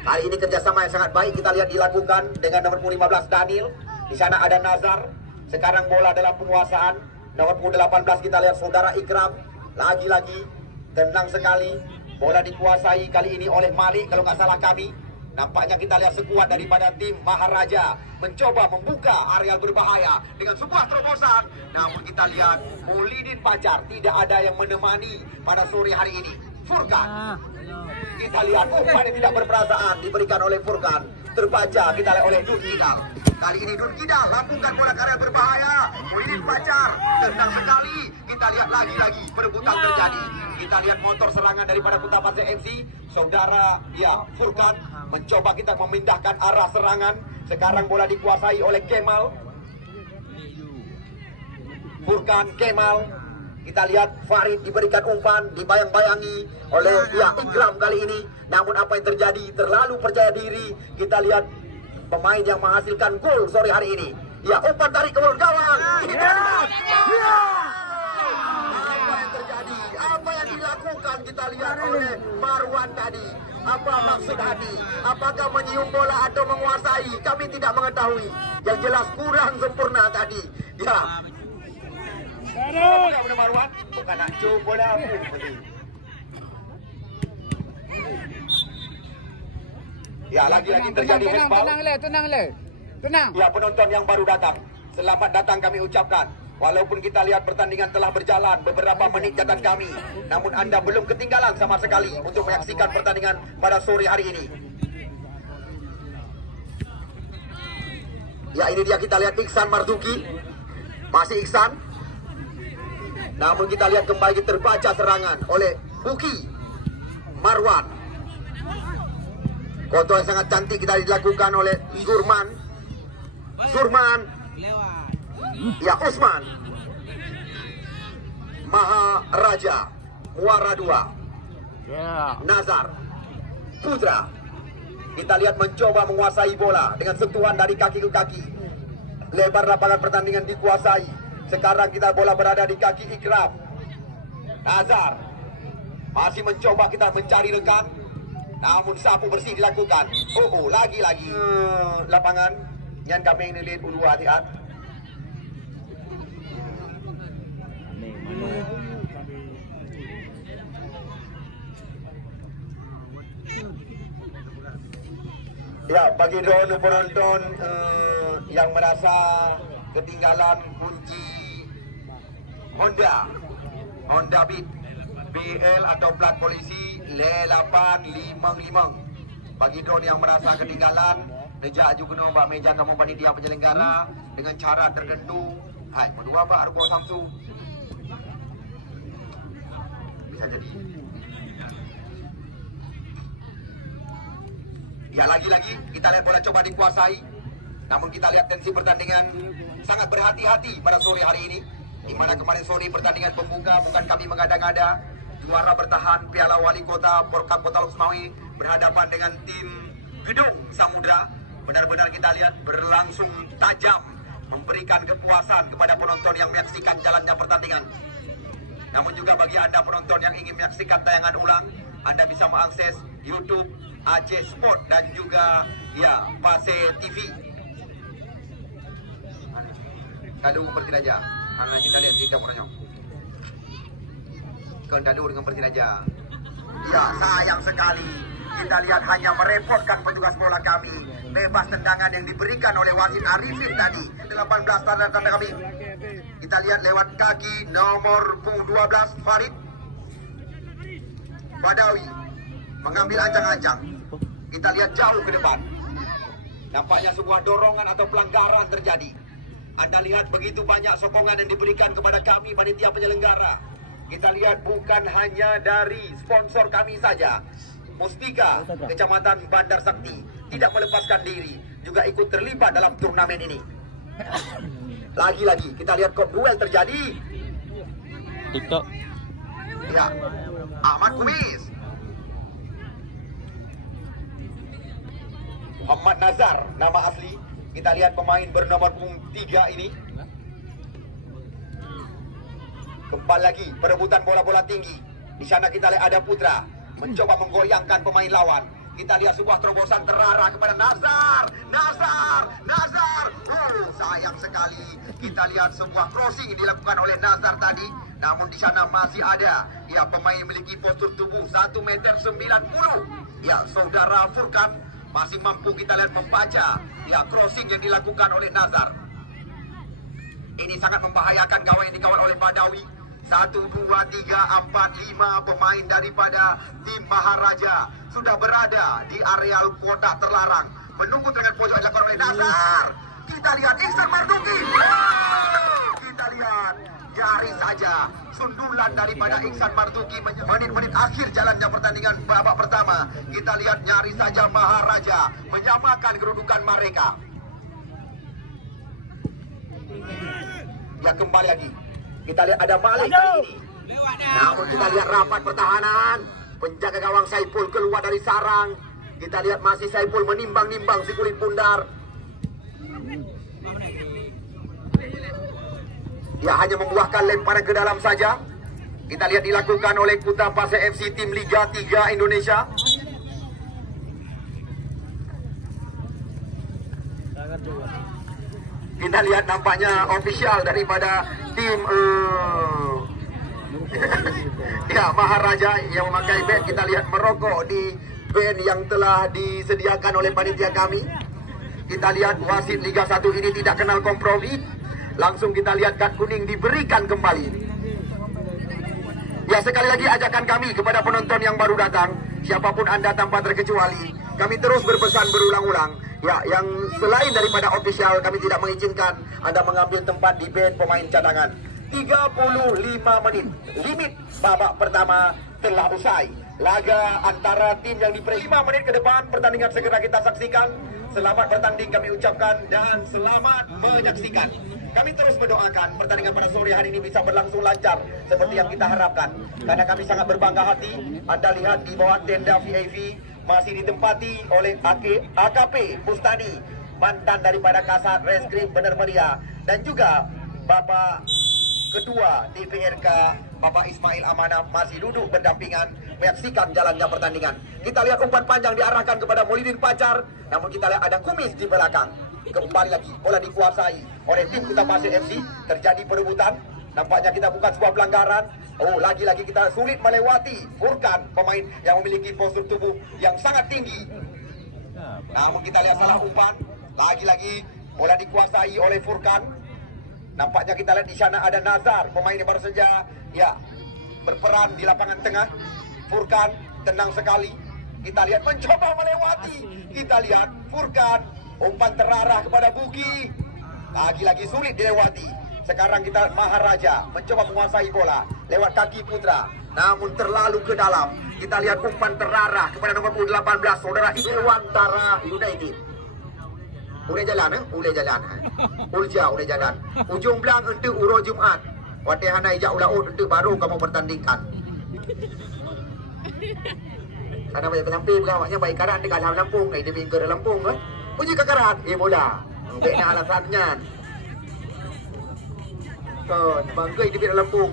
Kali ini kerjasama yang sangat baik kita lihat dilakukan dengan nomor 15 Daniel. Di sana ada Nazar. Sekarang bola dalam penguasaan. Nomor 18 kita lihat saudara Ikram. Lagi-lagi tenang sekali. Bola dikuasai kali ini oleh Malik kalau nggak salah kami. Nampaknya kita lihat sekuat daripada tim Maharaja mencoba membuka areal berbahaya dengan sebuah terobosan. Namun kita lihat Muhyiddin Pacar tidak ada yang menemani pada sore hari ini. Furkan, kita lihat umpan yang tidak berperasaan diberikan oleh Furkan, terbaca kita lihat oleh Dun Kidal. Kali ini Dun Kidal lakukan bola karya berbahaya. Muhyiddin Pacar tenang sekali. Kita lihat lagi-lagi perebutan terjadi. Kita lihat motor serangan daripada Kota Pasir MC. Saudara ya Furkan mencoba kita memindahkan arah serangan. Sekarang bola dikuasai oleh Kemal. Furkan, Kemal. Kita lihat Farid diberikan umpan, dibayang-bayangi oleh Ikram kali ini. Namun apa yang terjadi, terlalu percaya diri. Kita lihat pemain yang menghasilkan gol sore hari ini. Ya, umpan tarik ke mulut gawang. Apa yang terjadi? Apa yang dilakukan kita lihat oleh Marwan tadi? Apa maksud hati? Apakah menyium bola atau menguasai? Kami tidak mengetahui. Yang jelas kurang sempurna tadi. Ya. Bukan Marwan, bukan nak cuk bola apa. Ya, lagi-lagi terjadi handball. Tenang. Ya, penonton yang baru datang, selamat datang kami ucapkan. Walaupun kita lihat pertandingan telah berjalan beberapa menit catatan kami, namun Anda belum ketinggalan sama sekali untuk menyaksikan pertandingan pada sore hari ini. Ya, ini dia kita lihat Iksan Marzuki. Masih Iksan. Namun kita lihat kembali terbaca serangan oleh Buki Marwan. Kontrol yang sangat cantik kita dilakukan oleh Surman. Ya, Usman. Maharaja. Muara 2. Nazar. Putra. Kita lihat mencoba menguasai bola dengan sentuhan dari kaki ke kaki. Lebar lapangan pertandingan dikuasai. Sekarang kita bola berada di kaki Ikram. Nazar masih mencoba kita mencari rekan, namun sapu bersih dilakukan. Lagi-lagi lapangan yang kami ini lihat ulu hati-hati. Ya, bagi penonton yang merasa ketinggalan kunci Honda Beat BL atau plat polisi L855. Bagi drone yang merasa ketinggalan, nejak juga nombak meja tamu panitia penyelenggara dengan cara tertentu. Hai, berdua Pak Argo Samsu. Bisa jadi. Ya, lagi-lagi kita lihat bola coba dikuasai. Namun kita lihat tensi pertandingan sangat berhati-hati pada sore hari ini. Di mana kemarin sore pertandingan pembuka bukan kami mengada-ngada. Juara bertahan Piala Wali Kota Porkap Kota Luxmawi berhadapan dengan tim Gedung Samudra. Benar-benar kita lihat berlangsung tajam, memberikan kepuasan kepada penonton yang menyaksikan jalannya pertandingan. Namun juga bagi Anda penonton yang ingin menyaksikan tayangan ulang, Anda bisa mengakses YouTube Aceh Sport dan juga ya Pase TV. Kalau Persiraja, anda kita lihat di dapurnya. Kendadu dengan Persiraja. Ya, sayang sekali. Kita lihat hanya merepotkan petugas bola kami. Bebas tendangan yang diberikan oleh wasit Arifin tadi. 18 tanda kami. Kita lihat lewat kaki nomor 12 Farid Badawi mengambil ancang-ancang. Kita lihat jauh ke depan. Nampaknya sebuah dorongan atau pelanggaran terjadi. Anda lihat begitu banyak sokongan yang diberikan kepada kami panitia penyelenggara. Kita lihat bukan hanya dari sponsor kami saja. Mustika Kecamatan Bandar Sakti tidak melepaskan diri, juga ikut terlibat dalam turnamen ini. Lagi-lagi kita lihat kok duel terjadi. TikTok. Ya, Ahmad Kumis, Muhammad Nazar nama asli. Kita lihat pemain bernomor punggung 3 ini. Kembali lagi perebutan bola-bola tinggi. Di sana kita lihat ada Putra mencoba menggoyangkan pemain lawan. Kita lihat sebuah terobosan terarah kepada Nazar. Oh, sayang sekali. Kita lihat sebuah crossing dilakukan oleh Nazar tadi. Namun di sana masih ada ya pemain memiliki postur tubuh 1,90 meter. Ya, saudara Furkan masih mampu kita lihat membaca ya crossing yang dilakukan oleh Nazar. Ini sangat membahayakan gawang yang dikawal oleh Badawi. 1, 2, 3, 4, 5 pemain daripada tim Maharaja sudah berada di areal kotak terlarang. Menunggu dengan pojok yang dilakukan oleh Nazar. Kita lihat Iksan Marzuki. Kita lihat nyaris saja sundulan daripada Iksan Marzuki menit-menit akhir jalannya pertandingan babak pertama. Kita lihat nyaris saja Maharaja menyamakan kedudukan mereka. Ya, kembali lagi. Kita lihat ada Malik kali ini. Namun kita lihat rapat pertahanan. Penjaga gawang Saipul keluar dari sarang. Kita lihat masih Saipul menimbang-nimbang si kulit bundar. Ya, hanya membuahkan lemparan ke dalam saja. Kita lihat dilakukan oleh Kuta Pasir FC tim Liga 3 Indonesia. Kita lihat nampaknya official daripada tim ya Maharaja yang memakai band. Kita lihat merokok di band yang telah disediakan oleh panitia kami. Kita lihat wasit Liga 1 ini tidak kenal kompromi. Langsung kita lihat kad kuning diberikan kembali. Ya, sekali lagi ajakan kami kepada penonton yang baru datang, siapapun Anda tanpa terkecuali, kami terus berpesan berulang-ulang. Ya, yang selain daripada official, kami tidak mengizinkan Anda mengambil tempat di band pemain cadangan. 35 menit limit babak pertama telah usai. Laga antara tim yang diberi 5 menit ke depan, pertandingan segera kita saksikan. Selamat bertanding kami ucapkan dan selamat menyaksikan. Kami terus mendoakan pertandingan pada sore hari ini bisa berlangsung lancar seperti yang kita harapkan. Karena kami sangat berbangga hati. Anda lihat di bawah tenda VIP masih ditempati oleh AKP Bustani, mantan daripada Kasat Reskrim Bener Meriah, dan juga Bapak Ketua DPRK Bapak Ismail Amanah masih duduk berdampingan menyaksikan jalannya pertandingan. Kita lihat umpan panjang diarahkan kepada Muhyiddin Pacar, namun kita lihat ada Kumis di belakang. Kembali lagi bola dikuasai oleh tim Kuta Pasir FC. Terjadi perebutan. Nampaknya kita bukan sebuah pelanggaran. Oh, lagi-lagi kita sulit melewati Furkan, pemain yang memiliki postur tubuh yang sangat tinggi. Namun kita lihat salah umpan. Lagi-lagi bola dikuasai oleh Furkan. Nampaknya kita lihat di sana ada Nazar, pemain yang baru saja ya berperan di lapangan tengah. Furkan tenang sekali. Kita lihat mencoba melewati. Kita lihat Furkan umpan terarah kepada Buki. Lagi-lagi sulit dilewati. Sekarang kita lihat Maharaja mencoba menguasai bola lewat kaki Putra, namun terlalu ke dalam. Kita lihat umpan terarah kepada nomor 18 saudara Dewantara United. Uleh jalan uleh jalan. Ulja uleh jalan. Ujung belang untuk Uro Jumat. Watihana ijak ulaut untuk baru kamu pertandingkan. Karena banyak sampai bergawaknya baik karat dekat dalam Lampung. Ini minggu dalam Lampung kan. Puji ke karat. Bola. Baiknya alasannya. Bangga di dalam Lampung.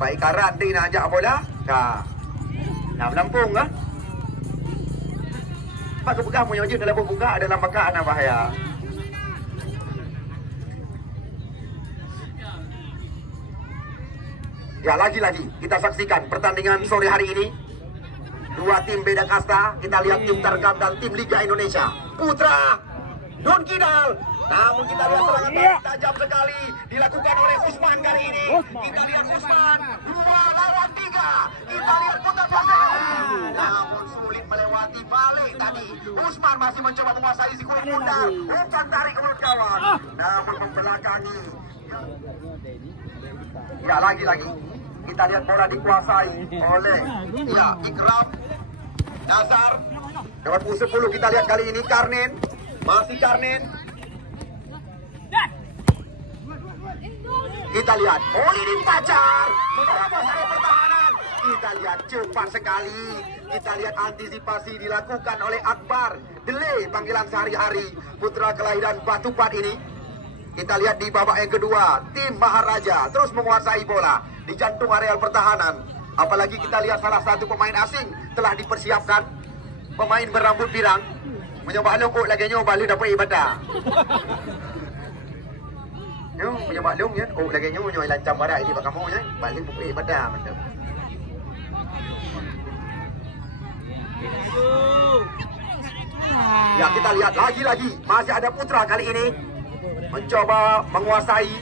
Baik karat dia nak ajak bola. Dalam Lampung kan. Pak kepegang punya wajib dalam buka dalam bakaan apa bahaya. Ya lagi-lagi kita saksikan pertandingan sore hari ini. Dua tim beda kasta. Kita lihat tim Tarkam dan tim Liga Indonesia. Putra Don Kidal. Namun kita lihat serangan tajam sekali dilakukan oleh Usman kali ini. Kita lihat Usman 2 lawan 3. Kita lihat Putra namun sulit melewati balik tadi. Usman masih mencoba menguasai si kulit pundak. Umpan tarik ke mulut kawan, namun membelakangi. Ya lagi-lagi kita lihat bola dikuasai oleh ya Ikram Nazar. Nomor 10 kita lihat kali ini Karnen. Masih Karnen. Kita lihat, oh ini Pacar menerobos area pertahanan. Kita lihat cepat sekali. Kita lihat antisipasi dilakukan oleh Akbar. Delay panggilan sehari-hari putra kelahiran Batupat ini. Kita lihat di babak yang kedua, tim Maharaja terus menguasai bola di jantung areal pertahanan. Apalagi kita lihat salah satu pemain asing telah dipersiapkan. Pemain berambut pirang mencoba lukuk lagi nyoba lu dapat ibadah. Nyo punya maklum ya, oh lagi nyo lancam barat ini pak kamu ya, balik buku ibadah mantap. Ya kita lihat lagi-lagi masih ada Putra kali ini mencoba menguasai.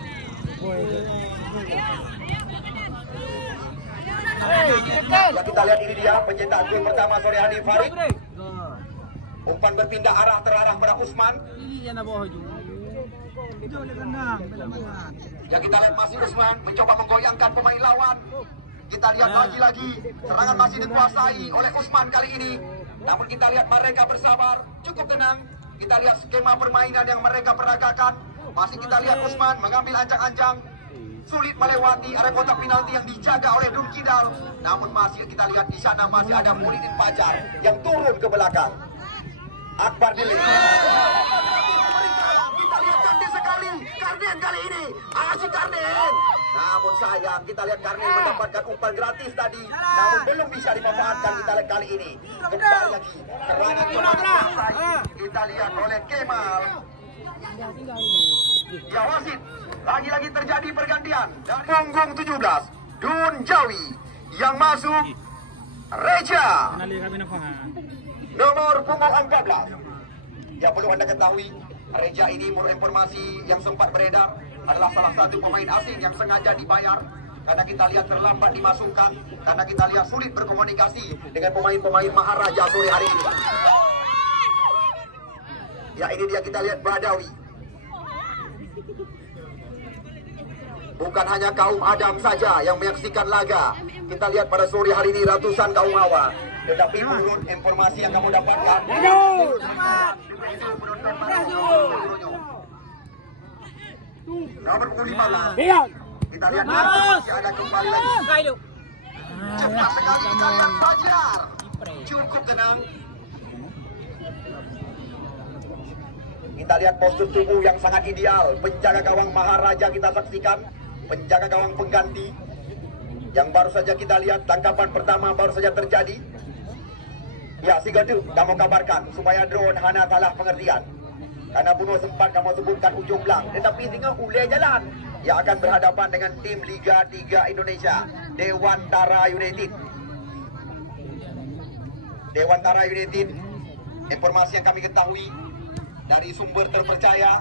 Ya kita lihat ini dia pencetak gol pertama sore hari Farid. Umpan berpindah arah terarah pada Usman. Ya kita lihat masih Usman mencoba menggoyangkan pemain lawan. Kita lihat lagi-lagi serangan masih dikuasai oleh Usman kali ini. Namun kita lihat mereka bersabar, cukup tenang. Kita lihat skema permainan yang mereka peragakan. Masih kita lihat Usman mengambil ancang-ancang, sulit melewati area kotak penalti yang dijaga oleh Dun Kidal. Namun masih kita lihat di sana masih ada Muridin Pajar yang turun ke belakang. Akbar Dili. Kita lihat cantik sekali Karnen kali ini. Asik Karnen. Namun sayang kita lihat Karnen mendapatkan umpan gratis tadi. Namun belum bisa dimanfaatkan kita lihat kali ini. Kembali lagi serangan kita lihat oleh Kemal. Ya wasit, lagi-lagi terjadi pergantian. Dan punggung 17 Dun Jawi yang masuk Reja nomor punggung 14. Ya perlu anda ketahui, Reja ini menurut informasi yang sempat beredar adalah salah satu pemain asing yang sengaja dibayar karena kita lihat terlambat dimasukkan, karena kita lihat sulit berkomunikasi dengan pemain-pemain Maharaja sore hari ini. Ya ini dia kita lihat Badawi. Bukan hanya kaum Adam saja yang menyaksikan laga. Kita lihat pada sore hari ini ratusan kaum Hawa. Tetapi menurut informasi yang kamu dapatkan, nomor 15. Kita lihat masih ada kembali lagi. Cepat sekali kita lihat Fajar. Cukup tenang. Kita lihat postur tubuh yang sangat ideal. Penjaga gawang Maharaja kita saksikan. Penjaga gawang pengganti yang baru saja kita lihat tangkapan pertama baru saja terjadi. Ya, si Gadu, kamu kabarkan supaya drone hana salah pengertian. Karena bunuh sempat kamu sebutkan ujung belang. Tetapi tinggal uleh jalan. Yang akan berhadapan dengan tim Liga 3 Indonesia, Dewantara United. Dewantara United, informasi yang kami ketahui, dari sumber terpercaya.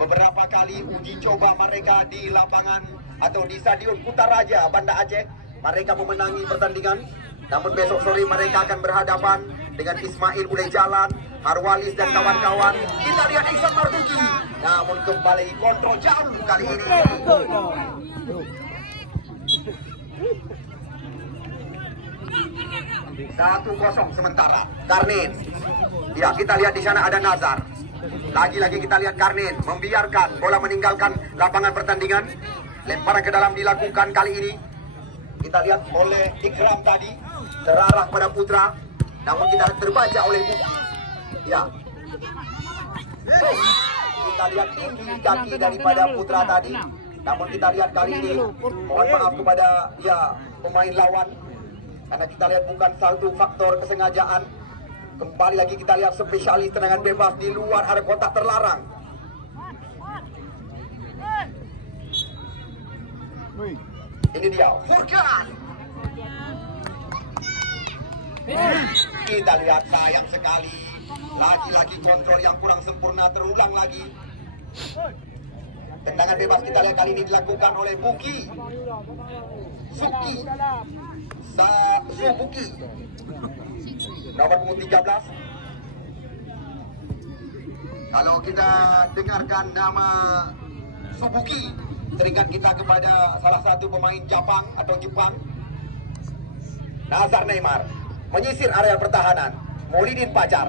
Beberapa kali uji coba mereka di lapangan atau di Stadion Kutaraja, Banda Aceh, mereka memenangi pertandingan. Namun besok sore mereka akan berhadapan dengan Ismail Ulay Jalan, Harwalis dan kawan-kawan. Kita lihat Iksan Marzuki. Namun kembali kontrol jauh kali ini. 1-0 sementara. Karnin. Ya, kita lihat di sana ada Nazar. Lagi-lagi kita lihat Karnin membiarkan bola meninggalkan lapangan pertandingan. Lemparan ke dalam dilakukan kali ini. Kita lihat oleh Ikram tadi terarah pada Putra, namun kita terbaca oleh Buki. Ya. Kita lihat tinggi kaki daripada Putra tadi. Namun kita lihat kali ini, mohon maaf kepada pemain lawan, karena kita lihat bukan satu faktor kesengajaan. Kembali lagi kita lihat spesialis tendangan bebas di luar area kotak terlarang. Ini dia, Furkan. Kita lihat sayang sekali. Lagi-lagi kontrol yang kurang sempurna terulang lagi. Tendangan bebas kita lihat kali ini dilakukan oleh Buki. Suki. Subuki. Nomor punggung 13. Kalau kita dengarkan nama Subuki, teringat kita kepada salah satu pemain Jepang atau Jepang. Nazar Neymar menyisir area pertahanan. Maulidin Pajar.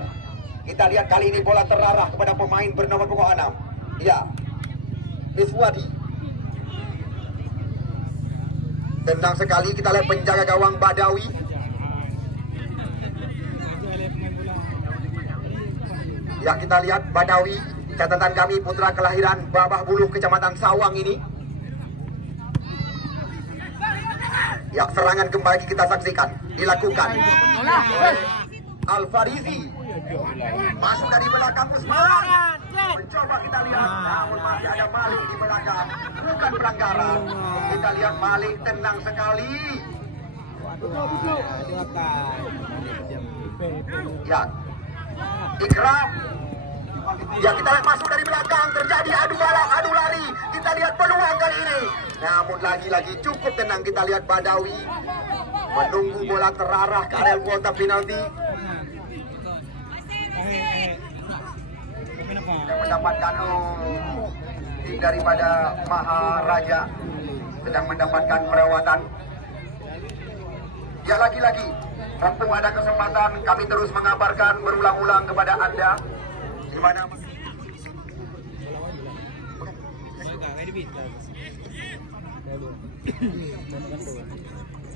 Kita lihat kali ini bola terarah kepada pemain bernomor punggung 6. Ya, Miswadi. Tendang sekali, kita lihat penjaga gawang Badawi. Ya, kita lihat Badawi. Catatan kami putra kelahiran Babah Buluh, Kecamatan Sawang ini. Ya, serangan kembali kita saksikan dilakukan Al-Farizi. Masuk dari belakang Usman. Mencoba kita lihat, namun masih ada Malik di belakang. Bukan pelanggaran. Kita lihat Malik tenang sekali. Ya, Ikram. Ya, kita lihat masuk dari belakang, terjadi adu balap, adu lari. Kita lihat peluang kali ini. Namun lagi-lagi cukup tenang, kita lihat Badawi menunggu bola terarah ke area kotak penalti. Yang mendapatkan daripada Maharaja sedang mendapatkan perawatan. Ya, lagi-lagi mumpung ada kesempatan kami terus mengabarkan berulang-ulang kepada Anda di mana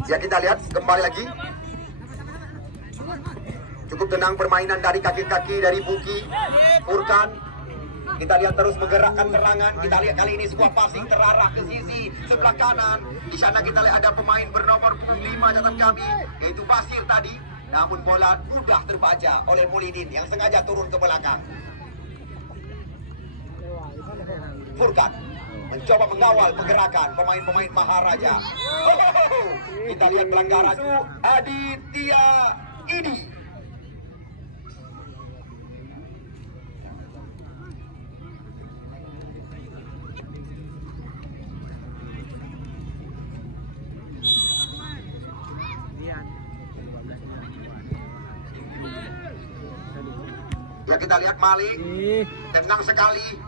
ya, kita lihat kembali lagi. Cukup tenang permainan dari kaki-kaki dari Buki, Furkan. Kita lihat terus menggerakkan serangan. Kita lihat kali ini sebuah passing terarah ke sisi sebelah kanan. Di sana kita lihat ada pemain bernomor 5 catatan kami, yaitu Basir tadi. Namun bola mudah terbaca oleh Maulidin yang sengaja turun ke belakang. Furkan mencoba mengawal pergerakan pemain-pemain Maharaja. Kita lihat pelanggaran Aditya Idi. Ya, kita lihat Malik tenang sekali.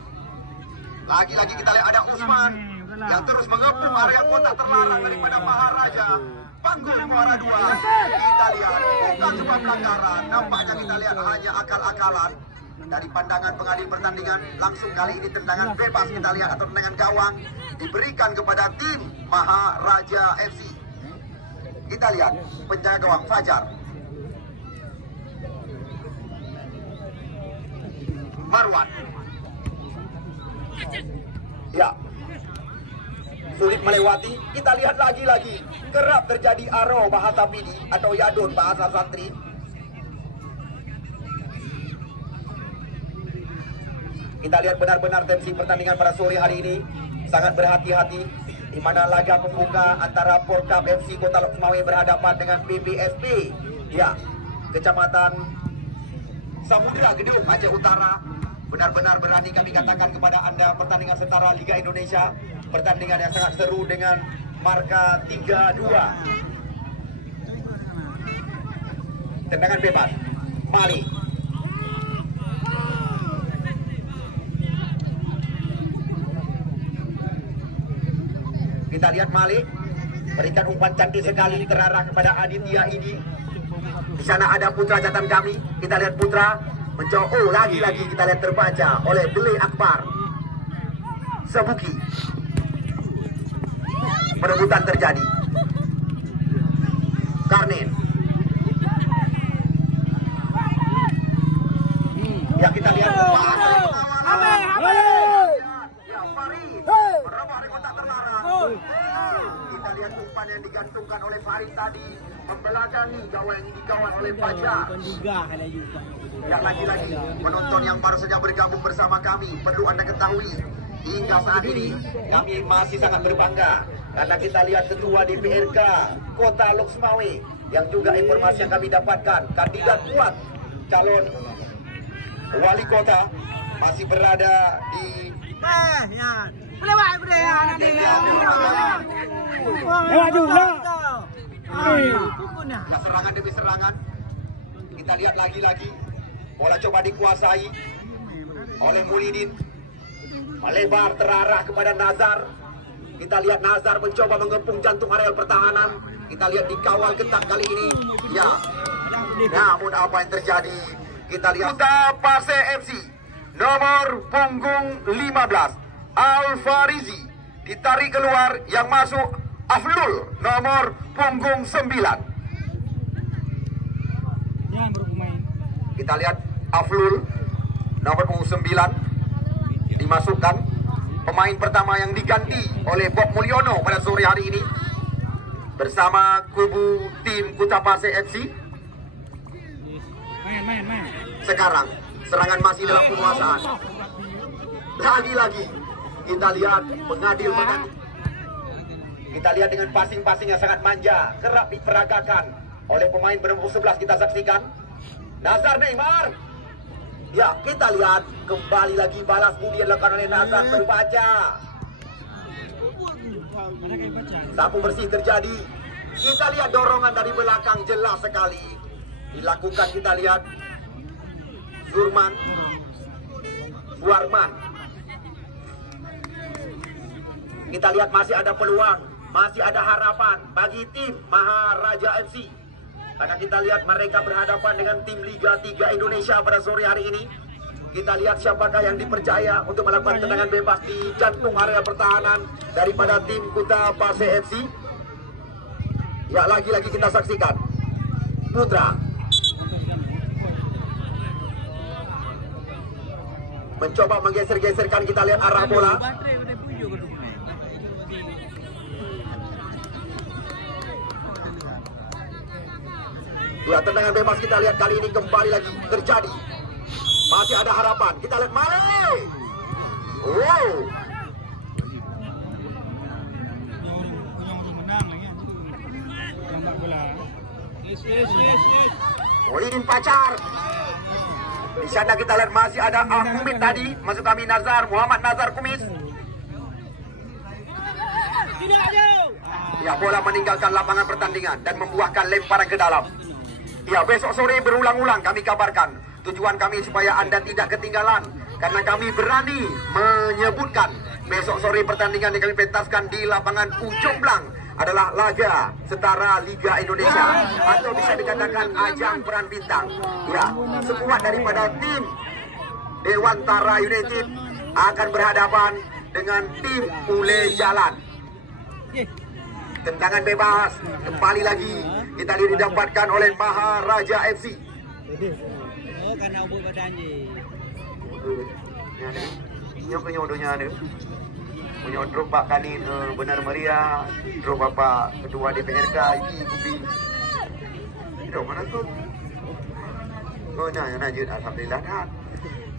Lagi-lagi kita lihat ada Usman yang terus mengepung area kotak terlarang daripada Maharaja. Panggul muara 2. Kita lihat bukan sebuah pelanggaran. Nampaknya kita lihat hanya akal-akalan dari pandangan pengadil pertandingan. Langsung kali ini tendangan bebas kita lihat atau tendangan gawang diberikan kepada tim Maharaja FC. Kita lihat penjaga gawang Fajar. Marwan. Ya, sulit melewati. Kita lihat lagi-lagi kerap terjadi aro bahasa pidi atau yadon bahasa santri. Kita lihat benar-benar tensi pertandingan pada sore hari ini sangat berhati-hati, di mana laga pembuka antara Porkap FC Kota Lok Semawe berhadapan dengan PBSP, ya, Kecamatan Samudra Gedung Aceh Utara. Benar-benar berani kami katakan kepada Anda, pertandingan setara Liga Indonesia, pertandingan yang sangat seru dengan marka 3-2. Tendangan bebas, Mali. Kita lihat Malik berikan umpan cantik sekali terarah kepada Aditya ini. Di sana ada Putra catatan kami. Kita lihat Putra mencoba. Oh, lagi-lagi kita lihat terbaca oleh Beli Akbar. Sebuki. Perebutan terjadi. Karnin. Ya, kita lihat. Kita lihat umpan yang digantungkan oleh Farid tadi membelakangi gawang yang dikawal oleh Fajar. Ya, lagi-lagi penonton yang baru saja bergabung bersama kami, perlu Anda ketahui hingga saat ini kami masih sangat berbangga karena kita lihat ketua DPRK Kota Loksmawe yang juga informasi yang kami dapatkan kandidat kuat calon wali kota masih berada di serangan demi serangan. Kita lihat lagi-lagi bola coba dikuasai oleh Mulidin, melebar terarah kepada Nazar. Kita lihat Nazar mencoba mengepung jantung areal pertahanan. Kita lihat dikawal ketat kali ini. Ya, namun apa yang terjadi? Kita lihat Pase FC nomor punggung 15 Alfarizi ditarik keluar, yang masuk Aflul nomor punggung 9. Kita lihat Aflul nomor punggung 9 dimasukkan. Pemain pertama yang diganti oleh Bob Mulyono pada sore hari ini bersama kubu tim Kutapase FC. Sekarang serangan masih dalam penguasaan. Lagi-lagi kita lihat pengadil. Kita lihat dengan passing-passing yang sangat manja, kerap diperagakan oleh pemain bernomor 11. Kita saksikan Nazar Neymar. Ya, kita lihat kembali lagi balas budi yang dilakukan oleh Nazar terbaca. Sapu bersih terjadi. Kita lihat dorongan dari belakang jelas sekali dilakukan. Kita lihat Zurman, Warman. Kita lihat masih ada peluang, masih ada harapan bagi tim Maharaja FC. Karena kita lihat mereka berhadapan dengan tim Liga 3 Indonesia pada sore hari ini. Kita lihat siapakah yang dipercaya untuk melakukan tendangan bebas di jantung area pertahanan daripada tim Kutapase FC. Ya, lagi-lagi kita saksikan Putra mencoba menggeser-geserkan. Kita lihat arah bola. Ya, tendangan bebas kita lihat kali ini kembali lagi terjadi. Masih ada harapan. Kita lihat Male. Wow. Mulidin Pacar. Di sana kita lihat masih ada Ahmed tadi. Masuk kami Nazar, Muhammad Nazar Kumis. Ya, bola meninggalkan lapangan pertandingan dan membuahkan lemparan ke dalam. Ya, besok sore berulang-ulang kami kabarkan. Tujuan kami supaya Anda tidak ketinggalan. Karena kami berani menyebutkan besok sore pertandingan yang kami pentaskan di lapangan Ujung Blang adalah laga setara Liga Indonesia, atau bisa dikatakan ajang peran bintang. Ya, sekuat daripada tim Dewantara United akan berhadapan dengan tim Ule Jalan. Tendangan bebas kembali lagi kita didapatkan oleh Maharaja FC. Oh, karena ubur badannya. Ini penyodonya ada. Menyodrok Pak Kanin benar meriah. Drop Bapak Ketua DPRK ini Kubi. Drop mana tu? Oh, nah, alhamdulillah.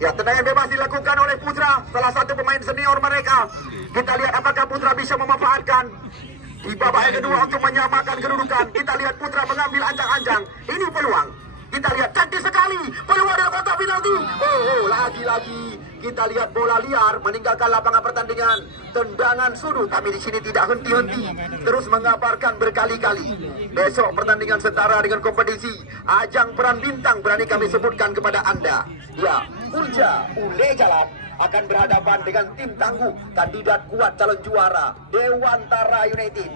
Ya, tendangan bebas dilakukan oleh Putra, salah satu pemain senior mereka. Kita lihat apakah Putra bisa memanfaatkan di babak yang kedua untuk menyamakan kedudukan. Kita lihat Putra mengambil anjang-anjang. Ini peluang. Kita lihat cantik sekali peluang dari kotak penalti. Oh, lagi-lagi Kita lihat bola liar meninggalkan lapangan pertandingan. Tendangan sudut. Kami di sini tidak henti-henti, terus mengabarkan berkali-kali. Besok pertandingan setara dengan kompetisi ajang peran bintang berani kami sebutkan kepada Anda. Ya, Ulja Ule Jalan akan berhadapan dengan tim tangguh kandidat kuat calon juara Dewantara United.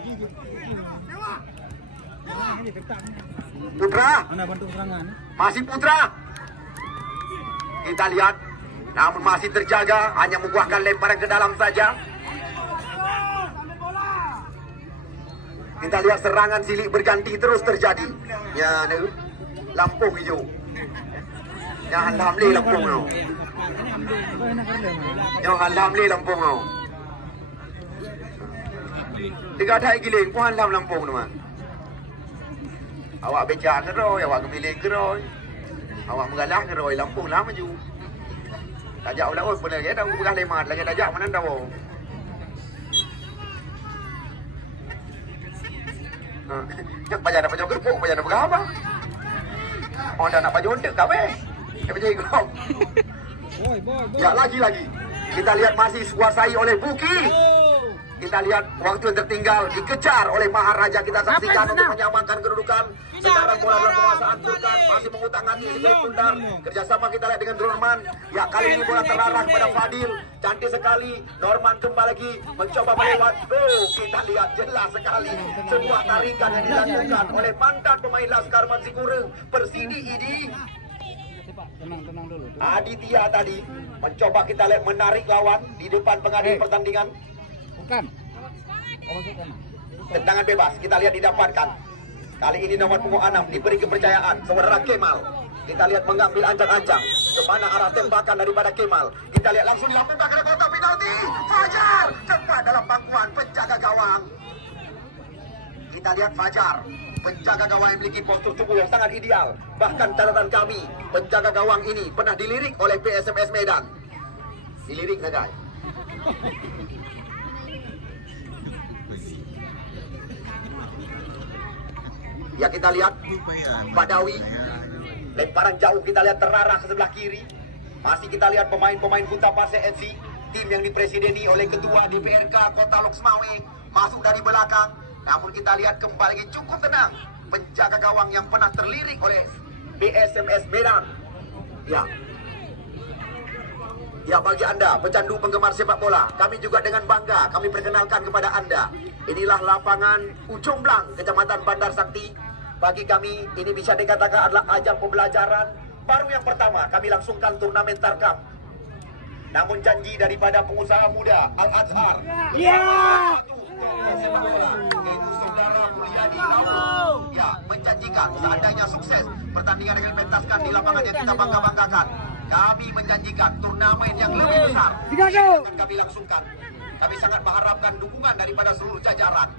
Putra, Mana bantu serangan? masih Putra. Kita lihat, namun masih terjaga, hanya membuahkan lemparan ke dalam saja. Kita lihat serangan silih berganti terus terjadi. Ya, Lampung hijau. Jangan hamli Lampung no. Jangan hamli Lampung no. Tiga dah giling pun halam Lampung tu mah. Awak becak ke roy, awak kemiling ke roy. Awak mengalah ke roy, Lampung lah maju. Tajak ulah oi pun lagi dah bukan lemat lagi tajak mana dah. Nak baca nak baca kerupuk, baca nak berapa? Orang dah nak baca untuk kau Dia baca ikut. Ya lagi-lagi. Kita lihat masih kuasai oleh Buki. Kita lihat waktu yang tertinggal dikejar oleh Maharaja. Kita saksikan untuk menyamakan kedudukan. Sekarang bola dalam penguasaan Furkan masih mengutang-atik sekali Pundar. Kerjasama kita lihat dengan Norman. Ya kali ini bola terarah kepada Fadil. Cantik sekali. Norman kembali lagi mencoba melewat. Oh kita lihat jelas sekali sebuah tarikan yang dilakukan oleh mantan pemain Laskar Mansikura Persidi ini. Tenang dulu. Aditya tadi mencoba kita lihat menarik lawan di depan pengadil pertandingan. Bukan. Tendangan bebas kita lihat didapatkan. Kali ini nomor punggung 6 diberi kepercayaan saudara Kemal. Kita lihat mengambil ancang-ancang. Kemana arah tembakan daripada Kemal. Kita lihat langsung dilakukan ke kotak penalti. Fajar cepat dalam pangkuan penjaga gawang. Kita lihat Fajar, penjaga gawang yang memiliki postur tubuh yang sangat ideal. Bahkan catatan kami, penjaga gawang ini pernah dilirik oleh PSMS Medan. Dilirik negara. Ya kita lihat Badawi, lemparan jauh kita lihat terarah ke sebelah kiri. Masih kita lihat pemain-pemain Kuta Pasir FC, tim yang dipresideni oleh Ketua DPRK Kota Loksmawe masuk dari belakang. Namun kita lihat kembali lagi cukup tenang penjaga gawang yang pernah terlirik oleh PSMS Medan. Ya bagi Anda pecandu penggemar sepak bola, kami juga dengan bangga kami perkenalkan kepada Anda. Inilah lapangan Ujung Blang, Kecamatan Bandar Sakti. Bagi kami ini bisa dikatakan adalah ajang pembelajaran baru yang pertama kami langsungkan turnamen Tarkam. Namun janji daripada pengusaha muda Al Azhar, itu saudara Mulyadi Lawu, ya menjanjikan seandainya sukses pertandingan akan dipentaskan di lapangan yang kita bangga-banggakan. Kami menjanjikan turnamen yang lebih besar akan kami langsungkan. Kami sangat mengharapkan dukungan daripada seluruh jajaran.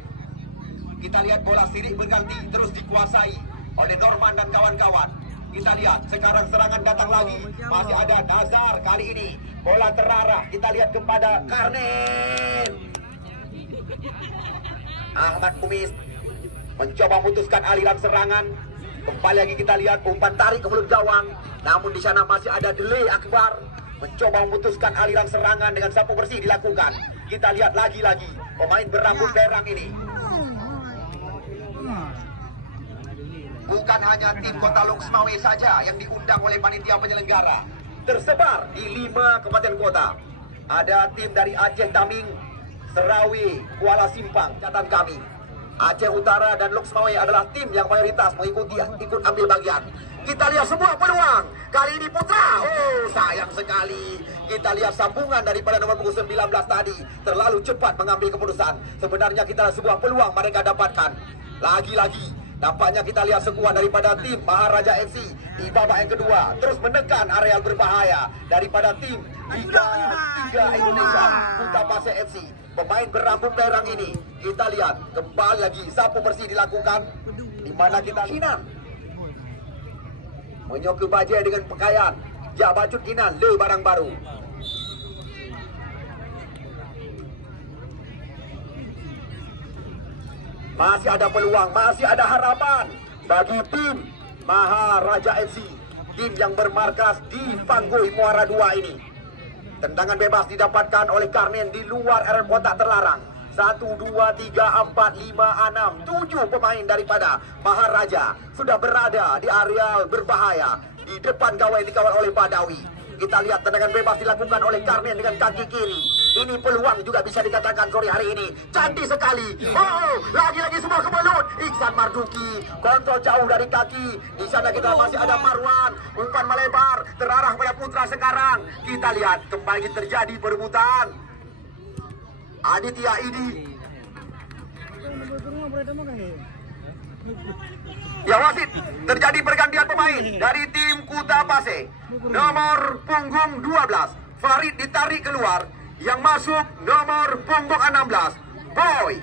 Kita lihat bola silih berganti terus dikuasai oleh Norman dan kawan-kawan. Kita lihat sekarang serangan datang lagi. Masih ada Nazar kali ini. Bola terarah. Kita lihat kepada Karnen. Ahmad Kumis mencoba memutuskan aliran serangan. Kembali lagi kita lihat umpan tarik ke mulut gawang. Namun di sana masih ada Dele Akbar mencoba memutuskan aliran serangan dengan sapu bersih dilakukan. Kita lihat lagi-lagi pemain berambut merah ini. Bukan hanya tim Kota Loksmawe saja yang diundang oleh panitia penyelenggara. Tersebar di 5 kabupaten kota. Ada tim dari Aceh Taming, Serawi, Kuala Simpang. Catatan kami, Aceh Utara dan Loksmawe adalah tim yang mayoritas ikut ambil bagian. Kita lihat sebuah peluang. Kali ini Putra. Oh, sayang sekali. Kita lihat sambungan daripada nomor punggung 19 tadi. Terlalu cepat mengambil keputusan. Sebenarnya kita sebuah peluang mereka dapatkan. Lagi-lagi nampaknya kita lihat sekuat daripada tim Maharaja FC di babak yang kedua. Terus menekan areal berbahaya daripada tim Liga 3 Indonesia Kuta Pasir FC. Pemain berambut merah ini kita lihat kembali lagi sapu bersih dilakukan. Di mana kita Kinan menyoki bajai dengan pakaian. Ya bajut Kinan le barang baru. Masih ada peluang, masih ada harapan bagi tim Maharaja FC, tim yang bermarkas di Panggui Muara 2 ini. Tendangan bebas didapatkan oleh Karnen di luar area kotak terlarang. 1, 2, 3, 4, 5, 6, 7 pemain daripada Maharaja sudah berada di area berbahaya. Di depan gawai dikawal oleh Badawi. Kita lihat tendangan bebas dilakukan oleh Karnen dengan kaki kiri. Ini peluang juga bisa dikatakan sore hari ini. Cantik sekali. Oh, lagi-lagi semua ke mulut. Iksan Marzuki kontrol jauh dari kaki. Di sana kita masih ada Marwan. Umpan melebar terarah pada Putra sekarang. Kita lihat kembali terjadi perebutan. Aditya Idi. Ya wasit, terjadi pergantian pemain dari tim Kuta Pase. Nomor punggung 12 Farid ditarik keluar. Yang masuk nomor punggung 16 Boy.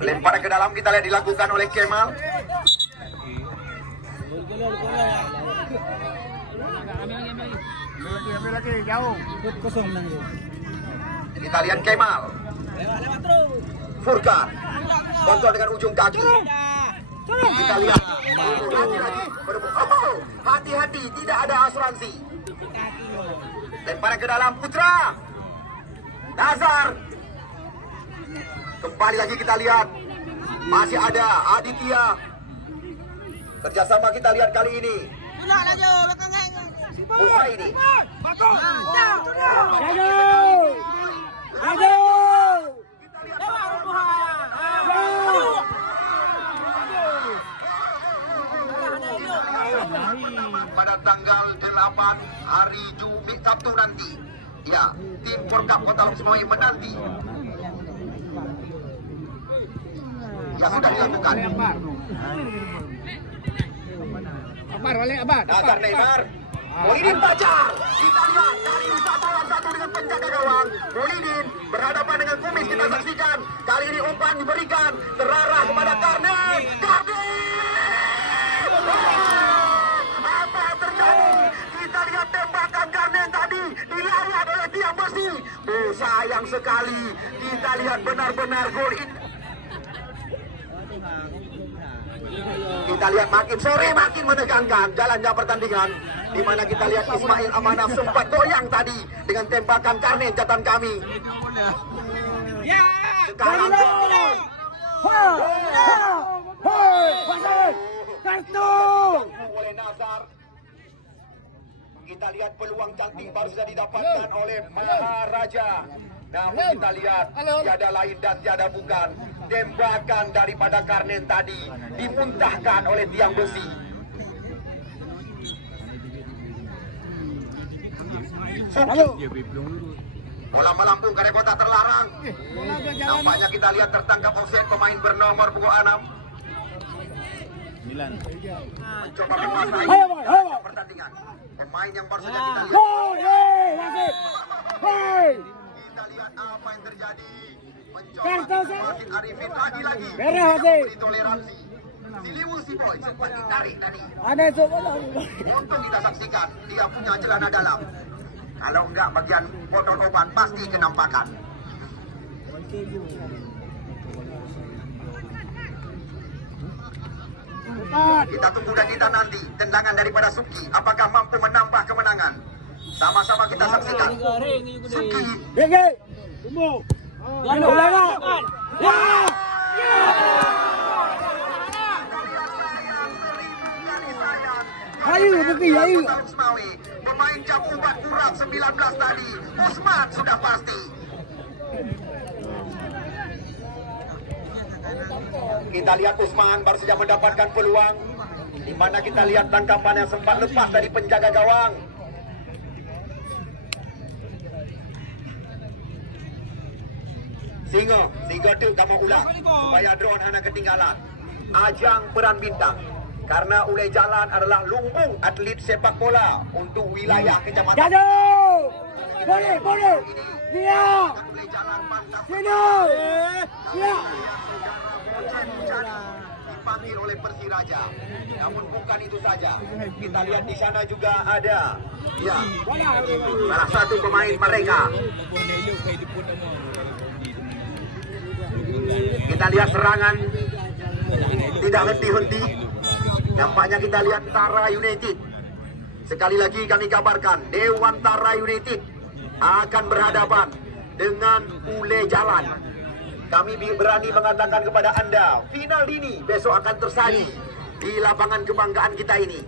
Lempar ke dalam kita lihat dilakukan oleh Kemal. Kita lihat Kemal. Furkan kontrol dengan ujung kaki. Kita lihat lagi-lagi. Oh, hati-hati, tidak ada asuransi. Lempar ke dalam Putra. Nazar. Kembali lagi kita lihat. Masih ada Aditya. Kerjasama kita lihat kali ini. Uhaini. Pada tanggal 8 hari Jumat Sabtu nanti. Ya, tim Porkap Kota Luksemau menanti. Ya sudah dilakukan. Abar, balik Abar. Nazar Neymar. Molidin Pajar. Kita lihat dari satu lawan satu dengan penjaga gawang. Molidin berhadapan dengan Kumis, kita saksikan. Kali ini umpan diberikan terarah kepada Karnen. Apa yang terjadi? Kita lihat tembakan Karnen tadi dilawan oleh tiang besi. Oh, sayang sekali. Kita lihat benar-benar gol ini. Kita lihat makin sore makin menegangkan jalannya pertandingan, di mana kita lihat Ismail Amanah sempat goyang tadi dengan tembakan Karnen catatan kami. Sekarang kartu oleh Nazar. Kita lihat peluang cantik baru saja didapatkan oleh Maharaja. Namun kita lihat tiada lain dan tiada bukan tembakan daripada Karnen tadi dimuntahkan oleh tiang besi. Suki. Bola melambung ke kotak terlarang. Nampaknya kita lihat tertangkap offside pemain bernomor punggung 6. Mencoba menguasai pertandingan. Pemain yang baru saja kita lihat. Kita lihat apa yang terjadi. Mencoba semakin Arifin lagi-lagi. Beri toleransi. Siliwu si Boy sempat ditarik tadi. Untung kita saksikan dia punya celana dalam. Kalau enggak bagian botol obat pasti kenampakan. Kita tunggu dan kita nanti tendangan daripada Suki. Apakah mampu menambah kemenangan? Sama-sama kita saksikan. Suki. Ayo, ayo. Pemain jam 4 kurang 19 tadi. Usman sudah pasti. Kita lihat Usman baru saja mendapatkan peluang, di mana kita lihat tangkapan yang sempat lepas dari penjaga gawang. Singa tu kamu ulang supaya drone hana ketinggalan. Ajang peran bintang. Karena ulai jalan adalah lumbung atlet sepak bola untuk wilayah kecamatan. Jatuh! Boleh! Dia! Sini! Dia! dipanggil oleh Persiraja. Namun bukan itu saja. Kita lihat di sana juga ada ya salah satu pemain mereka. Kita lihat serangan tidak henti-henti. Nampaknya kita lihat Tara United. Sekali lagi kami kabarkan, Dewantara United akan berhadapan dengan Ule Jalan. Kami berani mengatakan kepada Anda, final ini besok akan tersaji di lapangan kebanggaan kita ini.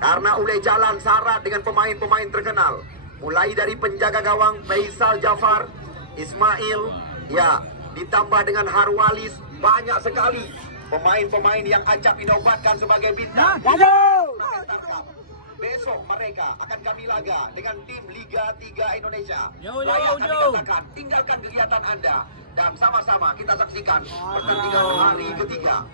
Karena Ule Jalan syarat dengan pemain-pemain terkenal. Mulai dari penjaga gawang Faisal Jafar, Ismail, ya, ditambah dengan Harwalis, banyak sekali pemain-pemain yang acap dinobatkan sebagai bintang. Besok mereka akan kami laga dengan tim Liga 3 Indonesia. Layak kami katakan, tinggalkan kegiatan Anda dan sama-sama kita saksikan pertandingan hari ketiga.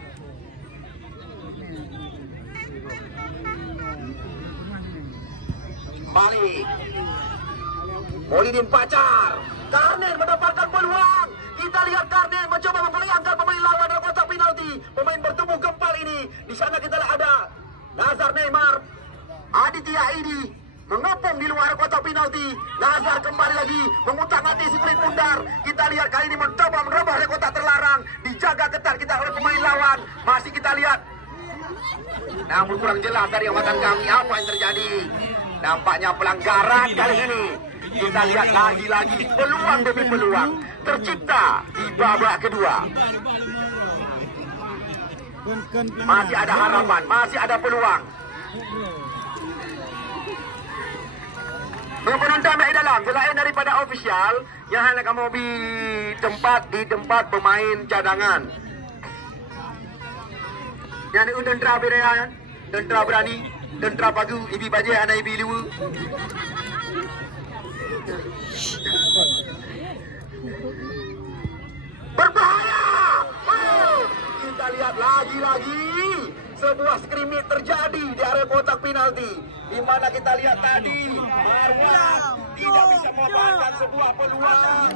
Balik Molidin Pacar, Karnen mendapatkan peluang. Kita lihat Karnen mencoba memperlihatkan pemain lawan dalam kotak penalti. Pemain bertubuh gempal ini. Di sana kita lihat ada Nazar Neymar, Aditya Idi mengepung di luar kotak penalti. Nazar kembali lagi mengutak-atik si kulit bundar. Kita lihat kali ini mencoba menerobos dari kotak terlarang. Dijaga ketat kita oleh pemain lawan. Masih kita lihat. Namun kurang jelas dari amatan kami apa yang terjadi. Nampaknya pelanggaran kali ini. Kita lihat lagi-lagi peluang demi peluang tercipta di babak kedua. Masih ada harapan, masih ada peluang. Penonton di dalam, selain daripada ofisial yang hanya kamu di tempat pemain cadangan. Yang ini tentera berian, tentera berani, tentera pagu, ibi baje, anak ibi liu. Berbahaya. Kita lihat lagi-lagi sebuah skrimit terjadi di area kotak penalti, di mana kita lihat tadi Marwan tidak bisa memanfaatkan sebuah peluang.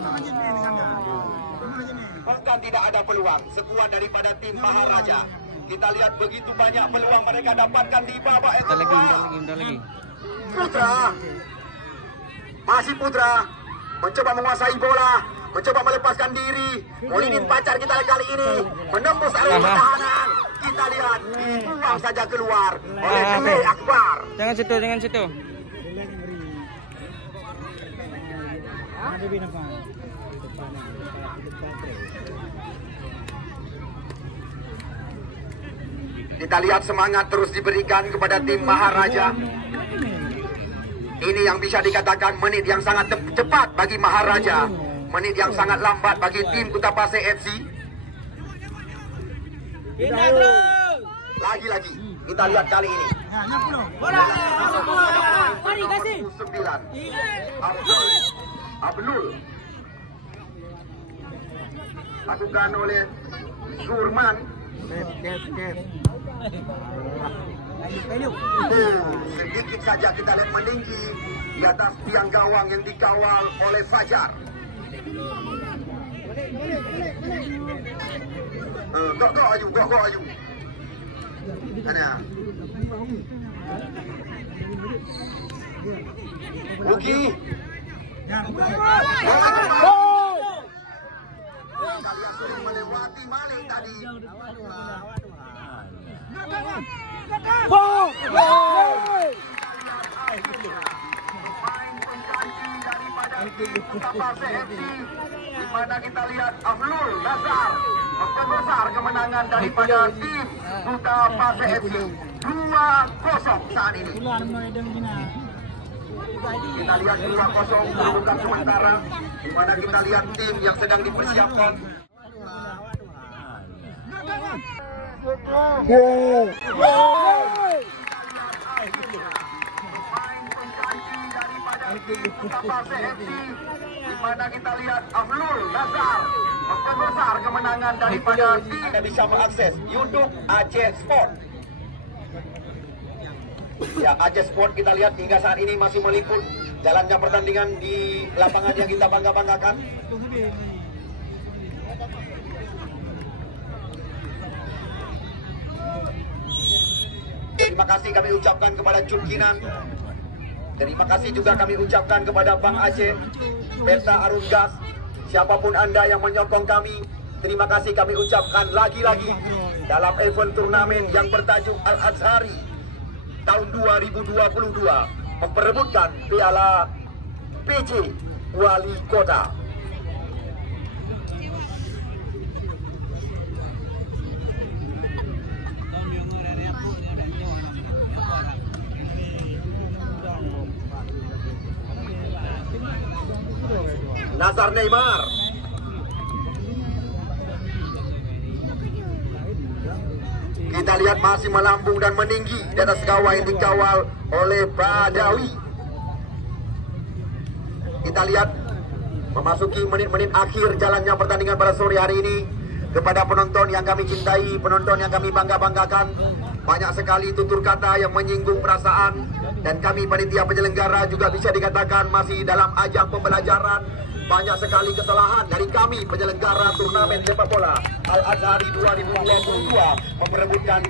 Bahkan tidak ada peluang sekuat daripada tim Maharaja. Kita lihat begitu banyak peluang mereka dapatkan di babak yang kedua. Putra, masih Putra mencoba menguasai bola, mencoba melepaskan diri. Molidin Pacar kita kali ini menembus area pertahanan. Kita lihat dibuang saja keluar oleh Bebe Akbar. Jangan situ, jangan situ. Kita lihat semangat terus diberikan kepada tim Maharaja. Ini yang bisa dikatakan menit yang sangat cepat bagi Maharaja, menit yang sangat lambat bagi tim Kutapase FC. Lagi-lagi kita lihat kali ini. Abdul lakukan oleh Surman. Sedikit saja kita lihat meninggi di atas tiang gawang yang dikawal oleh Fajar. Gok aju. Mana? Ruki. Kalian sudah melewati Malik tadi. Pemain pengganti daripada tim Kutapase FC, di mana kita lihat Aflul Nazar membesar kemenangan daripada tim Kutapase FC 2-0 saat ini. Kita lihat 2-0 kedudukan sementara, di mana kita lihat tim yang sedang dipersiapkan. Pemain pengganti daripada tim Kutapase FC, di mana kita lihat Aflul Nazar membesar kemenangan daripada tim. Anda bisa mengakses YouTube Aceh Sport. Ya, Aceh Sport kita lihat hingga saat ini masih meliput jalannya pertandingan di lapangan yang kita bangga-banggakan. Terima kasih kami ucapkan kepada Cun Kinan. Terima kasih juga kami ucapkan kepada Bang Aceh, Peta Arun Gas. Siapapun Anda yang menyokong kami, terima kasih kami ucapkan lagi-lagi dalam event turnamen yang bertajuk Al-Azhari tahun 2022 memperebutkan piala PJ Wali Kota. Nazar Neymar. Kita lihat masih melambung dan meninggi di atas gawang yang dikawal oleh Badawi. Kita lihat memasuki menit-menit akhir jalannya pertandingan pada sore hari ini. Kepada penonton yang kami cintai, penonton yang kami bangga-banggakan, banyak sekali tutur kata yang menyinggung perasaan, dan kami panitia penyelenggara juga bisa dikatakan masih dalam ajang pembelajaran. Banyak sekali kesalahan dari kami penyelenggara turnamen sepak bola Al-Azhari 2022 memperebutkan